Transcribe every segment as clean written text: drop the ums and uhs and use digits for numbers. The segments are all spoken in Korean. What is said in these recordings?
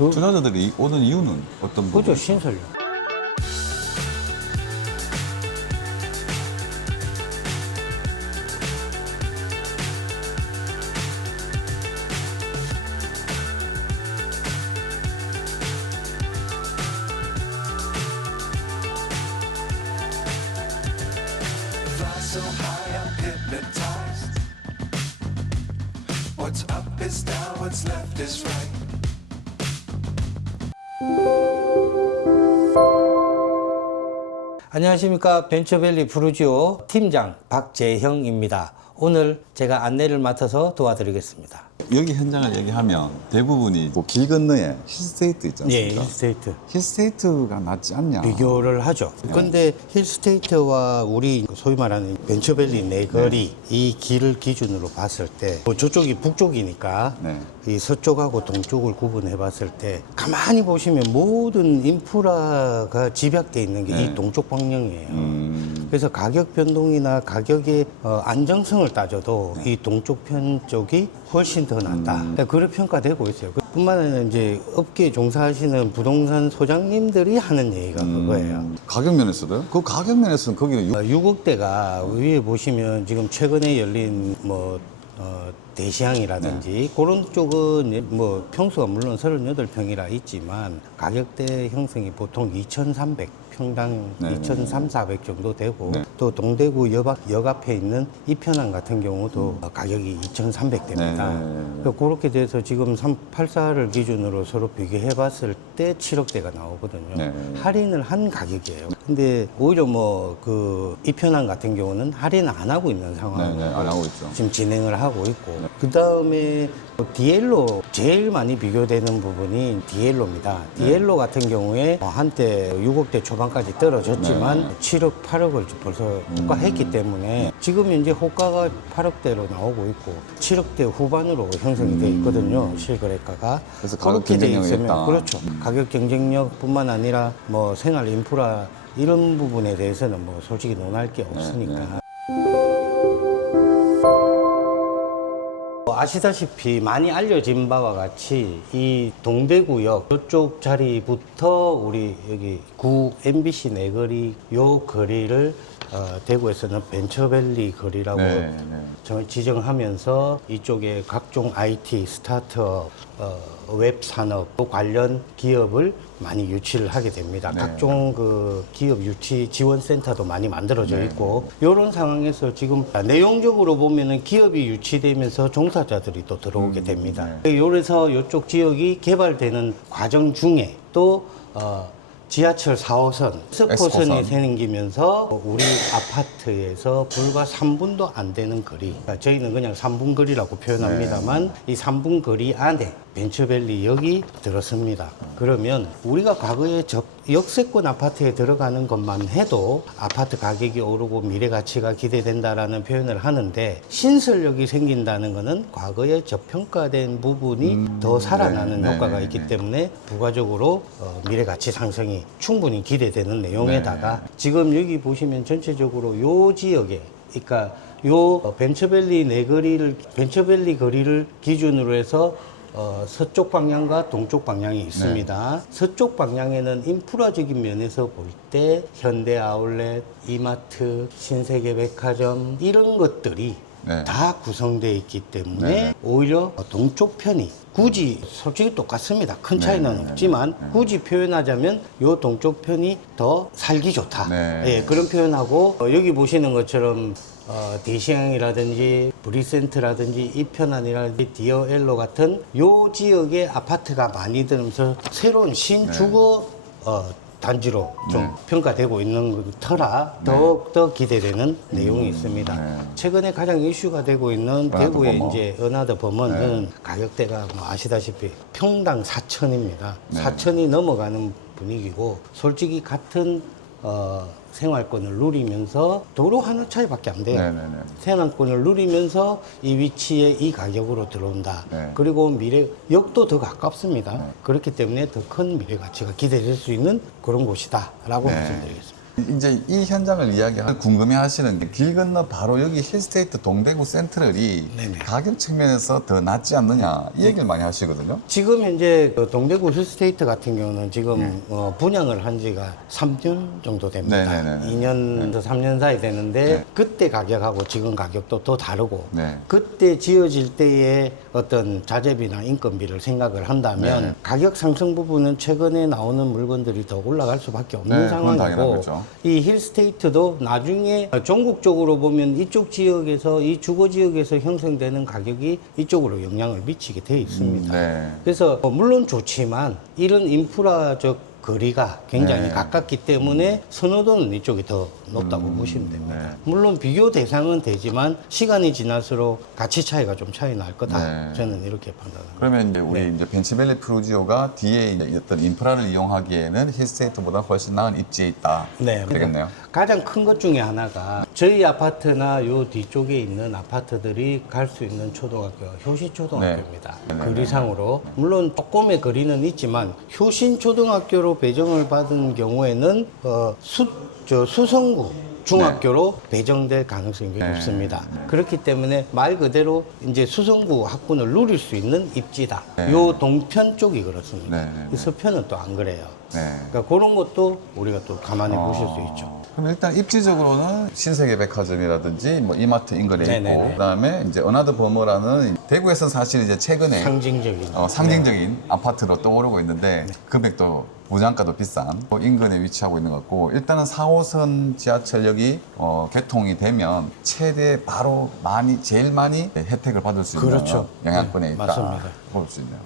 투자자들이 오는 이유는 어떤 그죠, 부분? 신설료. Fly so high, I'm hypnotized. What's up is down, what's left is right. 안녕하십니까. 벤처밸리 브루지오 팀장 박재형입니다. 오늘 제가 안내를 맡아서 도와드리겠습니다. 여기 현장을 얘기하면 대부분이 뭐 길 건너에 힐스테이트 있지 예, 않습니까? 힐스테이트. 힐스테이트가 낫지 않냐? 비교를 하죠. 근데 힐스테이트와 우리 소위 말하는 벤처밸리 내거리 이 길을 기준으로 봤을 때 저쪽이 북쪽이니까 네. 이 서쪽하고 동쪽을 구분해 봤을 때 가만히 보시면 모든 인프라가 집약돼 있는 게 이 네. 동쪽 방향이에요. 그래서 가격 변동이나 가격의 안정성을 따져도 이 동쪽 편 쪽이 훨씬 더 낫다. 그러니까 그렇게 평가되고 있어요. 뿐만 아니라 이제 업계에 종사하시는 부동산 소장님들이 하는 얘기가 그거예요. 가격 면에서도요? 그 가격 면에서는 거기는 6억대가 위에 보시면 지금 최근에 열린 대시양이라든지 그런 쪽은 뭐 평수가 물론 38평이라 있지만 가격대 형성이 보통 2,300 평당 네, 2,300, 400 정도 되고 네. 또 동대구 역 앞에 있는 이편항 같은 경우도 가격이 2,300 됩니다. 네. 그렇게 돼서 지금 384를 기준으로 서로 비교해 봤을 때 7억대가 나오거든요. 네. 할인을 한 가격이에요. 근데 오히려 그 이편항 같은 경우는 할인을 안 하고 있는 상황이고 네, 안 하고 있죠. 지금 진행을 하고 있고 그 다음에 디엘로 제일 많이 비교되는 부분이 디엘로입니다. 디엘로 같은 경우에 한때 6억대 초반까지 떨어졌지만 7억, 8억을 벌써 호가했기 때문에 지금 현재 호가가 8억대로 나오고 있고 7억대 후반으로 형성이 돼 있거든요. 실거래가가. 그래서 가격 그렇게 돼 경쟁력이 있으면 있다. 그렇죠. 가격 경쟁력뿐만 아니라 뭐 생활 인프라 이런 부분에 대해서는 뭐 솔직히 논할 게 없으니까. 아시다시피 많이 알려진 바와 같이 이 동대구역 저쪽 자리부터 우리 여기 구 MBC 내거리 요 거리를 대구에서는 벤처밸리 거리라고 네, 지정하면서 이쪽에 각종 IT 스타트업, 웹 산업 관련 기업을 많이 유치를 하게 됩니다. 네. 각종 그 기업 유치 지원 센터도 많이 만들어져 있고 이런 상황에서 지금 내용적으로 보면은 기업이 유치되면서 종사자들이 또 들어오게 됩니다. 그래서 이쪽 지역이 개발되는 과정 중에 또 지하철 4호선, 스포선이 생기면서 우리 아파트에서 불과 3분도 안 되는 거리. 그러니까 저희는 그냥 3분 거리라고 표현합니다만 이 3분 거리 안에 벤처밸리 역이 들었습니다. 그러면 우리가 과거에 역세권 아파트에 들어가는 것만 해도 아파트 가격이 오르고 미래 가치가 기대된다라는 표현을 하는데 신설역이 생긴다는 것은 과거에 저평가된 부분이 더 살아나는 효과가 있기 때문에 부가적으로 미래 가치 상승이 충분히 기대되는 내용에다가 지금 여기 보시면 전체적으로 요 지역에 그러니까 요 벤처밸리 거리를 기준으로 해서 서쪽 방향과 동쪽 방향이 있습니다. 서쪽 방향에는 인프라적인 면에서 볼 때 현대 아울렛, 이마트, 신세계 백화점 이런 것들이 다 구성되어 있기 때문에 오히려 동쪽 편이 굳이 솔직히 똑같습니다. 큰 차이는 없지만 굳이 표현하자면 요 동쪽 편이 더 살기 좋다. 예, 그런 표현하고 여기 보시는 것처럼 대시양이라든지 브리센트라든지 이편안이라든지 디어엘로 같은 요 지역의 아파트가 많이 들면서 새로운 신주거 단지로 좀 평가되고 있는 터라 더욱더 기대되는 내용이 있습니다. 최근에 가장 이슈가 되고 있는 대구의 이제 은하더 범원은 가격대가 뭐 아시다시피 평당 4천입니다. 4천이 넘어가는 분위기고 솔직히 같은 생활권을 누리면서 도로 하나 차이밖에 안 돼요. 생활권을 누리면서 이 위치에 이 가격으로 들어온다. 그리고 역도 더 가깝습니다. 그렇기 때문에 더 큰 미래 가치가 기대될 수 있는 그런 곳이다 라고 말씀드리겠습니다. 이제 이 현장을 이야기하면 궁금해하시는 게 길 건너 바로 여기 힐스테이트 동대구 센트럴이 네네. 가격 측면에서 더 낫지 않느냐 이 얘기를 많이 하시거든요. 지금 현재 그 동대구 힐스테이트 같은 경우는 지금 분양을 한 지가 3년 정도 됩니다. 네네네. 2년에서 3년 사이 되는데 네. 그때 가격하고 지금 가격도 또 다르고 네. 그때 지어질 때의 어떤 자재비나 인건비를 생각을 한다면 네. 가격 상승 부분은 최근에 나오는 물건들이 더 올라갈 수밖에 없는 네, 그건 당연한 상황이고 거죠. 이 힐스테이트도 나중에 전국적으로 보면 이쪽 지역에서 이 주거 지역에서 형성되는 가격이 이쪽으로 영향을 미치게 돼 있습니다. 네. 그래서 물론 좋지만 이런 인프라적 거리가 굉장히 네. 가깝기 때문에 선호도는 이쪽이 더 높다고 보시면 됩니다. 네. 물론 비교 대상은 되지만 시간이 지날수록 가치 차이가 좀 차이 날 거다. 네. 저는 이렇게 판단합니다. 그러면 이제 우리 네. 이제 벤치밸리 프루지오가 뒤에 이제 어떤 인프라를 이용하기에는 힐스테이트보다 훨씬 나은 입지에 있다. 네, 되겠네요. 가장 큰 것 중에 하나가 저희 아파트나 요 뒤쪽에 있는 아파트들이 갈 수 있는 초등학교, 효신초등학교입니다. 네. 거리상으로 물론 조금의 거리는 있지만 효신초등학교로 배정을 받은 경우에는 수성구 중학교로 배정될 가능성이 네. 높습니다. 그렇기 때문에 말 그대로 이제 수성구 학군을 누릴 수 있는 입지다. 네. 요 동편 쪽이 그렇습니다. 네, 네, 네. 이 서편은 또 안 그래요. 네. 그러니까 그런 것도 우리가 또 감안해 보실 수 있죠. 그럼 일단 입지적으로는 신세계백화점이라든지 뭐 이마트 인근에 네네네. 있고 그다음에 이제 어나더 버머라는 대구에서는 사실 이제 최근에 상징적인. 상징적인 아파트로 떠오르고 있는데 금액도 무장가도 비싼 인근에 위치하고 있는 것 같고 일단은 4호선 지하철역이 개통이 되면 최대 바로 제일 많이 혜택을 받을 수 있는 그렇죠. 영향권에 네, 있다. 맞습니다. 볼 수 있네요.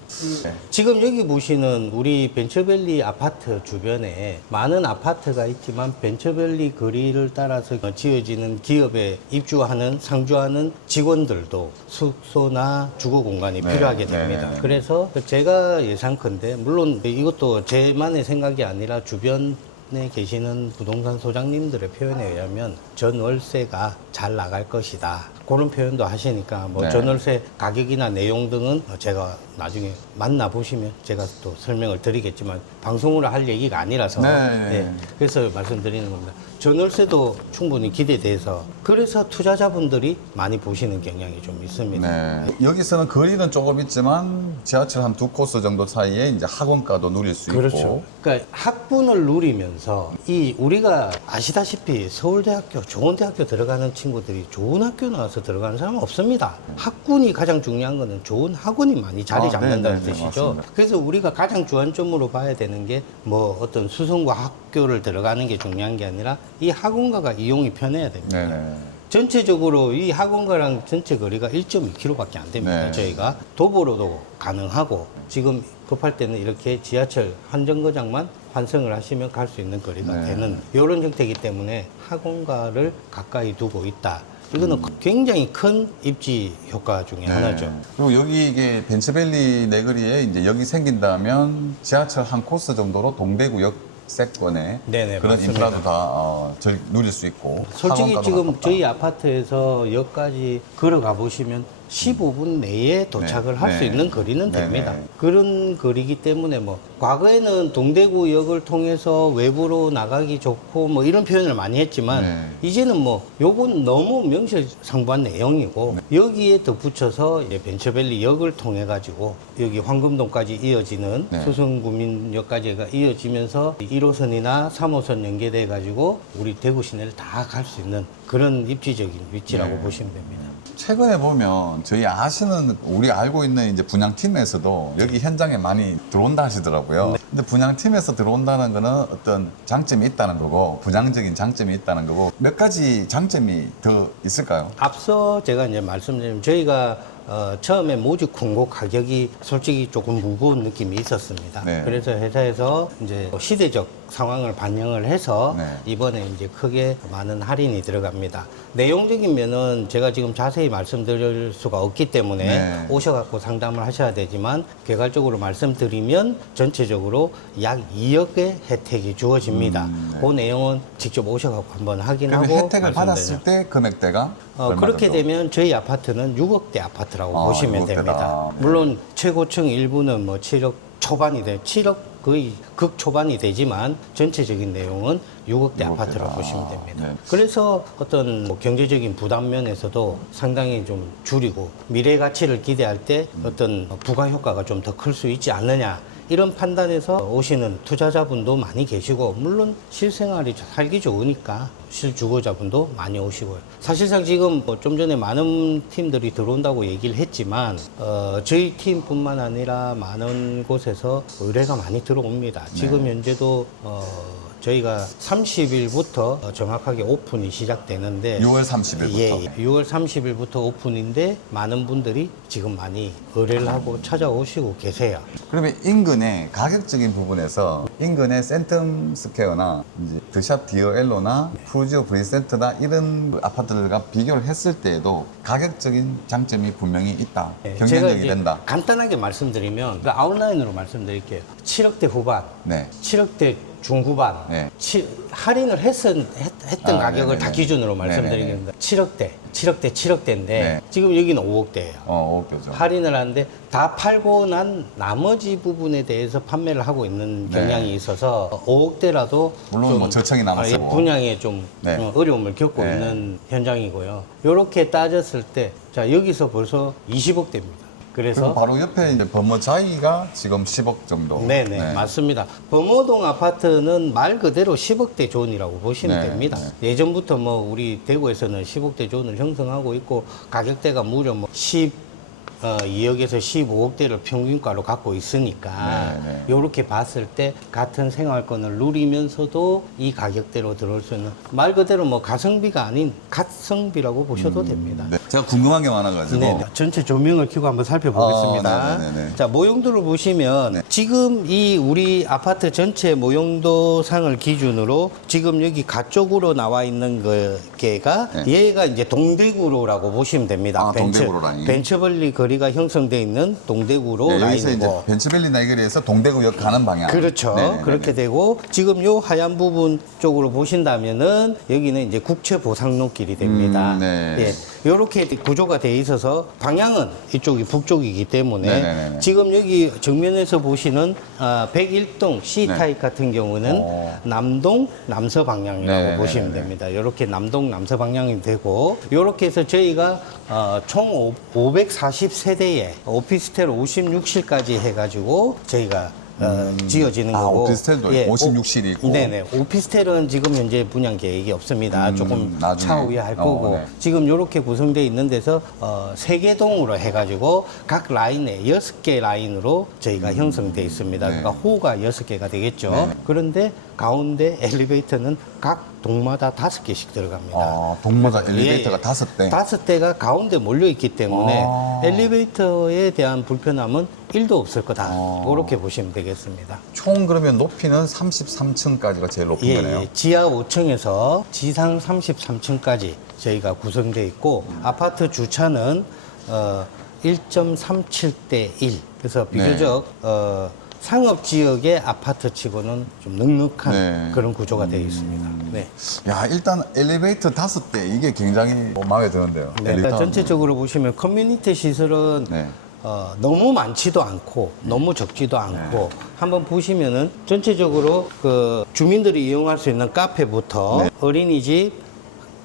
네. 지금 여기 보시는 우리 벤처밸리 아파트 주변에 많은 아파트가 있지만 벤처밸리 거리를 따라서 지어지는 기업에 입주하는 상주하는 직원들도 숙소나 주거 공간이 네, 필요하게 네, 됩니다. 네, 네. 그래서 제가 예상컨대 물론 이것도 제만의 생각이 아니라 주변에 계시는 부동산 소장님들의 표현에 의하면 전월세가 잘 나갈 것이다. 그런 표현도 하시니까 뭐 네. 전월세 가격이나 내용 등은 제가 나중에 만나 보시면 제가 또 설명을 드리겠지만 방송으로 할 얘기가 아니라서 네. 그래서 말씀드리는 겁니다. 전월세도 충분히 기대돼서 그래서 투자자분들이 많이 보시는 경향이 좀 있습니다. 네. 여기서는 거리는 조금 있지만 지하철 한 2코스 정도 사이에 이제 학원가도 누릴 수 그렇죠. 있고. 그러니까 학군을 누리면서 이 우리가 아시다시피 서울대학교 좋은 대학교 들어가는 친구들이 좋은 학교 나와서 들어가는 사람은 없습니다. 학군이 가장 중요한 거는 좋은 학원이 많이 자리 잡는다는 네, 네, 뜻이죠. 맞습니다. 그래서 우리가 가장 주안점으로 봐야 되는 게 뭐 어떤 수성구 학교를 들어가는 게 중요한 게 아니라 이 학원가가 이용이 편해야 됩니다. 네네. 전체적으로 이 학원가랑 전체 거리가 1.2km밖에 안 됩니다. 네. 저희가 도보로도 가능하고 지금 급할 때는 이렇게 지하철 한 정거장만 환승을 하시면 갈 수 있는 거리가 네. 되는 이런 형태이기 때문에 학원가를 가까이 두고 있다. 이거는 굉장히 큰 입지 효과 중에 하나죠. 네. 그리고 여기 이게 벤츠밸리 내거리에 이제 여기 생긴다면 지하철 한 코스 정도로 동대구역 세권에 네네, 그런 맞습니다. 인프라도 다 저희 누릴 수 있고. 솔직히 학원가도 지금 가깝다. 저희 아파트에서 역까지 걸어가 보시면 15분 내에 도착을 네, 할 수 네. 있는 거리는 네, 됩니다. 네. 그런 거리기 때문에 뭐 과거에는 동대구역을 통해서 외부로 나가기 좋고 뭐 이런 표현을 많이 했지만 네. 이제는 뭐 요건 너무 명실상부한 내용이고 여기에 덧붙여서 이제 벤처밸리 역을 통해 가지고 여기 황금동까지 이어지는 네. 수성구민역까지가 이어지면서 1호선이나 3호선 연계돼 가지고 우리 대구 시내를 다 갈 수 있는 그런 입지적인 위치라고 네. 보시면 됩니다. 최근에 보면 저희 아시는 우리 알고 있는 이제 분양팀에서도 여기 현장에 많이 들어온다 하시더라고요. 네. 근데 분양팀에서 들어온다는 거는 어떤 장점이 있다는 거고 분양적인 장점이 있다는 거고 몇 가지 장점이 더 있을까요? 앞서 제가 이제 말씀드린 저희가 처음에 모집 공고 가격이 솔직히 조금 무거운 느낌이 있었습니다. 네. 그래서 회사에서 이제 시대적 상황을 반영을 해서 네. 이번에 이제 크게 많은 할인이 들어갑니다. 내용적인 면은 제가 지금 자세히 말씀드릴 수가 없기 때문에 네. 오셔갖고 상담을 하셔야 되지만 개괄적으로 말씀드리면 전체적으로 약 2억의 혜택이 주어집니다. 네. 그 내용은 직접 오셔갖고 한번 확인하고 그러면 혜택을 말씀드려요. 받았을 때 금액대가 얼마 그렇게 정도? 되면 저희 아파트는 6억대 아파트라고 아, 보시면 6억대다. 됩니다. 네. 물론 최고층 일부는 뭐 7억 초반이 돼 7억 거의 극초반이 되지만 전체적인 내용은 6억대 아파트라고 보시면 됩니다. 네. 그래서 어떤 뭐 경제적인 부담 면에서도 상당히 좀 줄이고 미래 가치를 기대할 때 어떤 부가 효과가 좀 더 클 수 있지 않느냐 이런 판단에서 오시는 투자자분도 많이 계시고 물론 실생활이 살기 좋으니까 실주거자분도 많이 오시고요. 사실상 지금 뭐 좀 전에 많은 팀들이 들어온다고 얘기를 했지만 저희 팀뿐만 아니라 많은 곳에서 의뢰가 많이 들어옵니다. 지금 현재도 저희가 30일부터 정확하게 오픈이 시작되는데 6월 30일부터. 예, 6월 30일부터 오픈인데 많은 분들이 지금 많이 의뢰를 하고 찾아오시고 계세요. 그러면 인근의 가격적인 부분에서 인근의 센텀 스퀘어나 이제 드샵 디어엘로나 프루지오 브리센터나 이런 아파트들과 비교를 했을 때에도 가격적인 장점이 분명히 있다. 네, 제가 경쟁력이 이제 된다. 간단하게 말씀드리면 그 아웃라인으로 말씀드릴게요. 7억대 후반, 네. 7억대 중후반, 네. 할인을 했던 가격을 네네네. 다 기준으로 말씀드리겠습니다. 7억대인데 네. 지금 여기는 5억대예요. 5억대죠. 할인을 하는데 다 팔고 난 나머지 부분에 대해서 판매를 하고 있는 네. 경향이 있어서 5억대라도 물론 뭐 저층이 남았고. 분양에 좀 네. 어려움을 겪고 네. 있는 현장이고요. 이렇게 따졌을 때 자 여기서 벌써 20억대입니다. 그리고 그래서 바로 옆에 이제 범어자이가 지금 10억 정도. 네네 맞습니다. 범어동 아파트는 말 그대로 10억대 존이라고 보시면 네, 됩니다. 예전부터 뭐 우리 대구에서는 10억대 존을 형성하고 있고 가격대가 무려 뭐 2억에서 15억대를 평균가로 갖고 있으니까 네, 네. 이렇게 봤을 때 같은 생활권을 누리면서도 이 가격대로 들어올 수 있는 말 그대로 뭐 가성비가 아닌 갓성비라고 보셔도 됩니다. 네. 제가 궁금한 게 많아가지고. 네, 전체 조명을 켜고 한번 살펴보겠습니다. 네네네. 자, 모형도를 보시면 네. 지금 이 우리 아파트 전체 모형도상을 기준으로 지금 여기 가쪽으로 나와 있는 게가 네. 얘가 이제 동대구로라고 보시면 됩니다. 아, 동대구로 라인. 벤처벌리 거리가 형성되어 있는 동대구로 네, 여기서 라인이고. 이제 벤츠밸리 나이거리에서 동대구역 가는 방향. 그렇죠. 네네네네. 그렇게 되고 지금 요 하얀 부분 쪽으로 보신다면은 여기는 이제 국채보상로길이 됩니다. 네. 예. 요렇게 구조가 돼 있어서 방향은 이쪽이 북쪽이기 때문에 네네네네. 지금 여기 정면에서 보시는 101동 C타입 네. 같은 경우는 남동 남서 방향이라고 네네네네. 보시면 됩니다. 이렇게 남동 남서 방향이 되고 이렇게 해서 저희가 총 540세대의 오피스텔 56실까지 해가지고 저희가 지어지는 거고. 오피스텔도 56실이 있고. 네네. 오피스텔은 지금 현재 분양 계획이 없습니다. 조금 나중에. 차후에 할 거고. 네. 지금 이렇게 구성되어 있는 데서 세 개 동으로 해가지고 각 라인에 6개 라인으로 저희가 형성되어 있습니다. 네. 그러니까 호가 6개가 되겠죠. 네. 그런데 가운데 엘리베이터는 각 동마다 5개씩 들어갑니다. 동마다 엘리베이터가 예, 예. 5대. 5대가 가운데 몰려 있기 때문에 아. 엘리베이터에 대한 불편함은 1도 없을 거다. 그렇게 보시면 되겠습니다. 총 그러면 높이는 33층까지가 제일 높은 예, 거네요. 예. 지하 5층에서 지상 33층까지 저희가 구성되어 있고 아파트 주차는 1.37대 1. 그래서 비교적 상업 지역의 아파트 치고는 좀 넉넉한 네. 그런 구조가 되어 있습니다. 네. 야, 일단 엘리베이터 5대 이게 굉장히 마음에 드는데요. 네, 엘리베이터 전체적으로 보시면 커뮤니티 시설은 네. 너무 많지도 않고 너무 적지도 않고 한번 보시면은 전체적으로 그 주민들이 이용할 수 있는 카페부터 어린이집,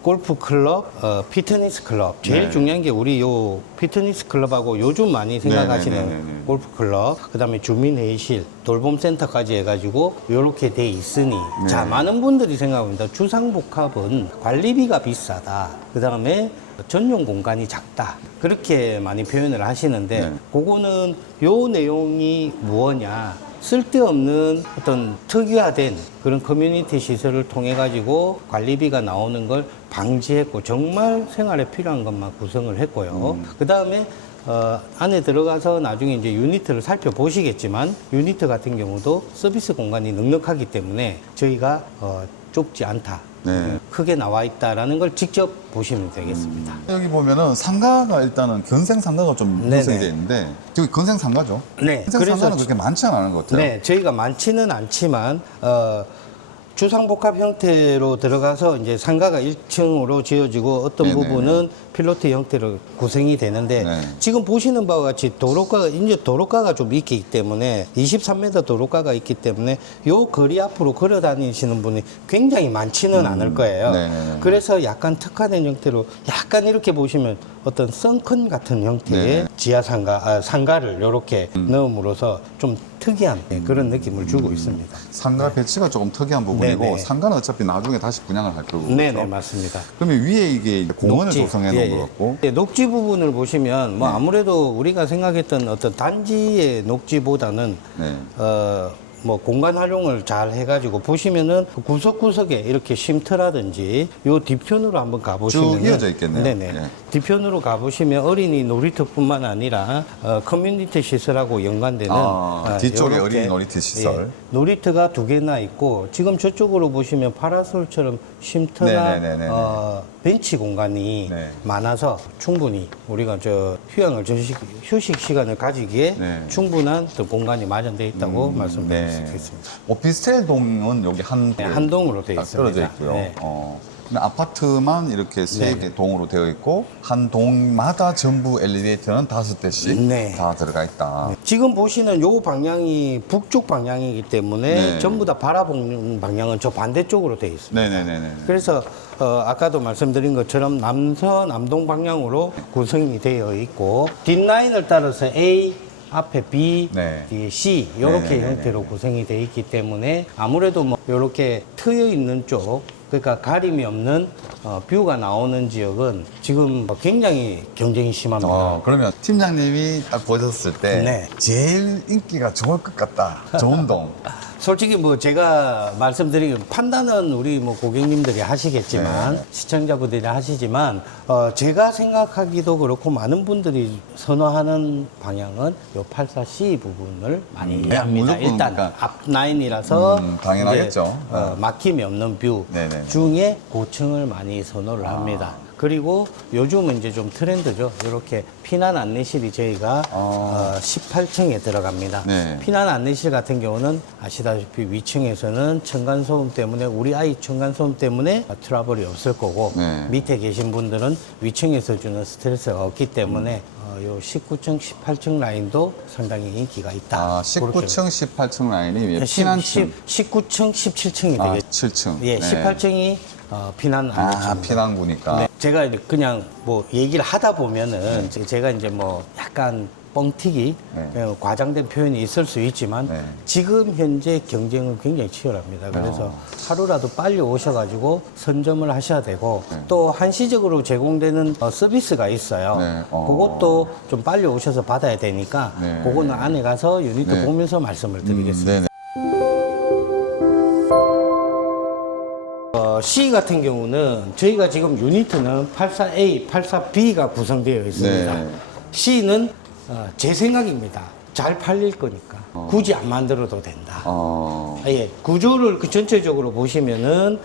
골프 클럽, 피트니스 클럽. 제일 네. 중요한 게 우리 요 피트니스 클럽하고 요즘 많이 생각하시는 네네네네네. 골프 클럽, 그다음에 주민 회의실, 돌봄 센터까지 해가지고 요렇게 돼 있으니 자 많은 분들이 생각합니다. 주상복합은 관리비가 비싸다. 그다음에 전용 공간이 작다. 그렇게 많이 표현을 하시는데 네. 그거는 요 내용이 무엇냐? 쓸데없는 어떤 특유화된 그런 커뮤니티 시설을 통해 가지고 관리비가 나오는 걸 방지했고 정말 생활에 필요한 것만 구성을 했고요. 그 다음에 안에 들어가서 나중에 이제 유니트를 살펴보시겠지만 유니트 같은 경우도 서비스 공간이 넉넉하기 때문에 저희가 좁지 않다. 네. 크게 나와 있다라는 걸 직접 보시면 되겠습니다. 여기 보면은 상가가 일단은 건생 상가가 좀 네네. 형성이 되어 있는데 저기 건생 상가죠? 네. 건생 그래서 상가는 그렇게 많지 않은 것 같아요. 네, 저희가 많지는 않지만 주상복합 형태로 들어가서 이제 상가가 1층으로 지어지고 어떤 네네네. 부분은 필로티 형태로 구성이 되는데 네. 지금 보시는 바와 같이 도로가가 좀 있기 때문에 23m 도로가가 있기 때문에 요 거리 앞으로 걸어 다니시는 분이 굉장히 많지는 않을 거예요. 네네네. 그래서 약간 특화된 형태로 약간 이렇게 보시면 어떤 썬큰 같은 형태의 네네. 지하 상가를 이렇게 넣음으로써 좀 특이한 그런 느낌을 주고 있습니다. 상가 배치가 조금 특이한 부분이고 네네. 상가는 어차피 나중에 다시 분양을 할 거고. 네네, 그렇죠? 맞습니다. 그러면 위에 이게 공원을 녹지. 조성해 놓은 것 같고. 예, 녹지 부분을 보시면 뭐 네. 아무래도 우리가 생각했던 어떤 단지의 녹지보다는 네. 뭐 공간 활용을 잘 해가지고 보시면은 구석구석에 이렇게 쉼터라든지 요 뒤편으로 한번 가보시면 쭉 이어져 있겠네요. 네네. 예. 뒤편으로 가보시면 어린이 놀이터뿐만 아니라 커뮤니티 시설하고 연관되는 뒤쪽에 요렇게, 어린이 놀이터 시설. 예, 놀이터가 2개나 있고 지금 저쪽으로 보시면 파라솔처럼 쉼터나 네네네네네. 벤치 공간이 네. 많아서 충분히 우리가 휴식 시간을 가지기에 네. 충분한 어떤 공간이 마련되어 있다고 말씀드릴 수 있겠습니다. 오피스텔 동은 여기 한 네, 한 동으로 되어 딱 있습니다. 떨어져 있고요. 네. 근데 아파트만 이렇게 세 개 동으로 되어 있고 한 동마다 전부 엘리베이터는 5대씩 네. 다 들어가 있다. 지금 보시는 요 방향이 북쪽 방향이기 때문에 네. 전부 다 바라보는 방향은 저 반대쪽으로 되어 있습니다. 네네네네. 그래서 아까도 말씀드린 것처럼 남동 방향으로 구성이 되어 있고 뒷라인을 따라서 A 앞에 B, 네. 뒤에 C 이렇게 네네네네. 형태로 구성이 되어 있기 때문에 아무래도 뭐 이렇게 트여 있는 쪽 그러니까 가림이 없는 뷰가 나오는 지역은 지금 굉장히 경쟁이 심합니다. 그러면 팀장님이 딱 보셨을 때 네. 제일 인기가 좋을 것 같다. 좋은 동. 솔직히 뭐 제가 말씀드린 판단은 우리 뭐 고객님들이 하시겠지만 네. 시청자분들이 하시지만 제가 생각하기도 그렇고 많은 분들이 선호하는 방향은 요 84C 부분을 많이 네, 합니다. 무조건 일단 그러니까. 앞라인이라서 당연하겠죠. 이제, 막힘이 없는 뷰 네네네. 중에 고층을 많이 선호를 합니다. 그리고 요즘은 이제 좀 트렌드죠. 이렇게 피난 안내실이 저희가 18층에 들어갑니다. 네. 피난 안내실 같은 경우는 아시다시피 위층에서는 층간소음 때문에 우리 아이 층간소음 때문에 트러블이 없을 거고 네. 밑에 계신 분들은 위층에서 주는 스트레스가 없기 때문에 요 19층, 18층 라인도 상당히 인기가 있다. 19층, 18층 라인이 피난층. 19층, 17층이 되겠죠. 7층. 예, 18층이 피난 안내층. 피난구니까. 네, 제가 이제 그냥 뭐 얘기를 하다 보면은 제가 이제 뭐 약간 뻥튀기 네. 과장된 표현이 있을 수 있지만 네. 지금 현재 경쟁은 굉장히 치열합니다. 그래서 하루라도 빨리 오셔가지고 선점을 하셔야 되고 네. 또 한시적으로 제공되는 서비스가 있어요. 네. 그것도 좀 빨리 오셔서 받아야 되니까 네. 그거는 안에 가서 유니트 네. 보면서 말씀을 드리겠습니다. 네네. C 같은 경우는 저희가 지금 유니트는 84A, 84B가 구성되어 있습니다. 네. C는 제 생각입니다. 잘 팔릴 거니까 굳이 안 만들어도 된다. 예, 구조를 전체적으로 보시면은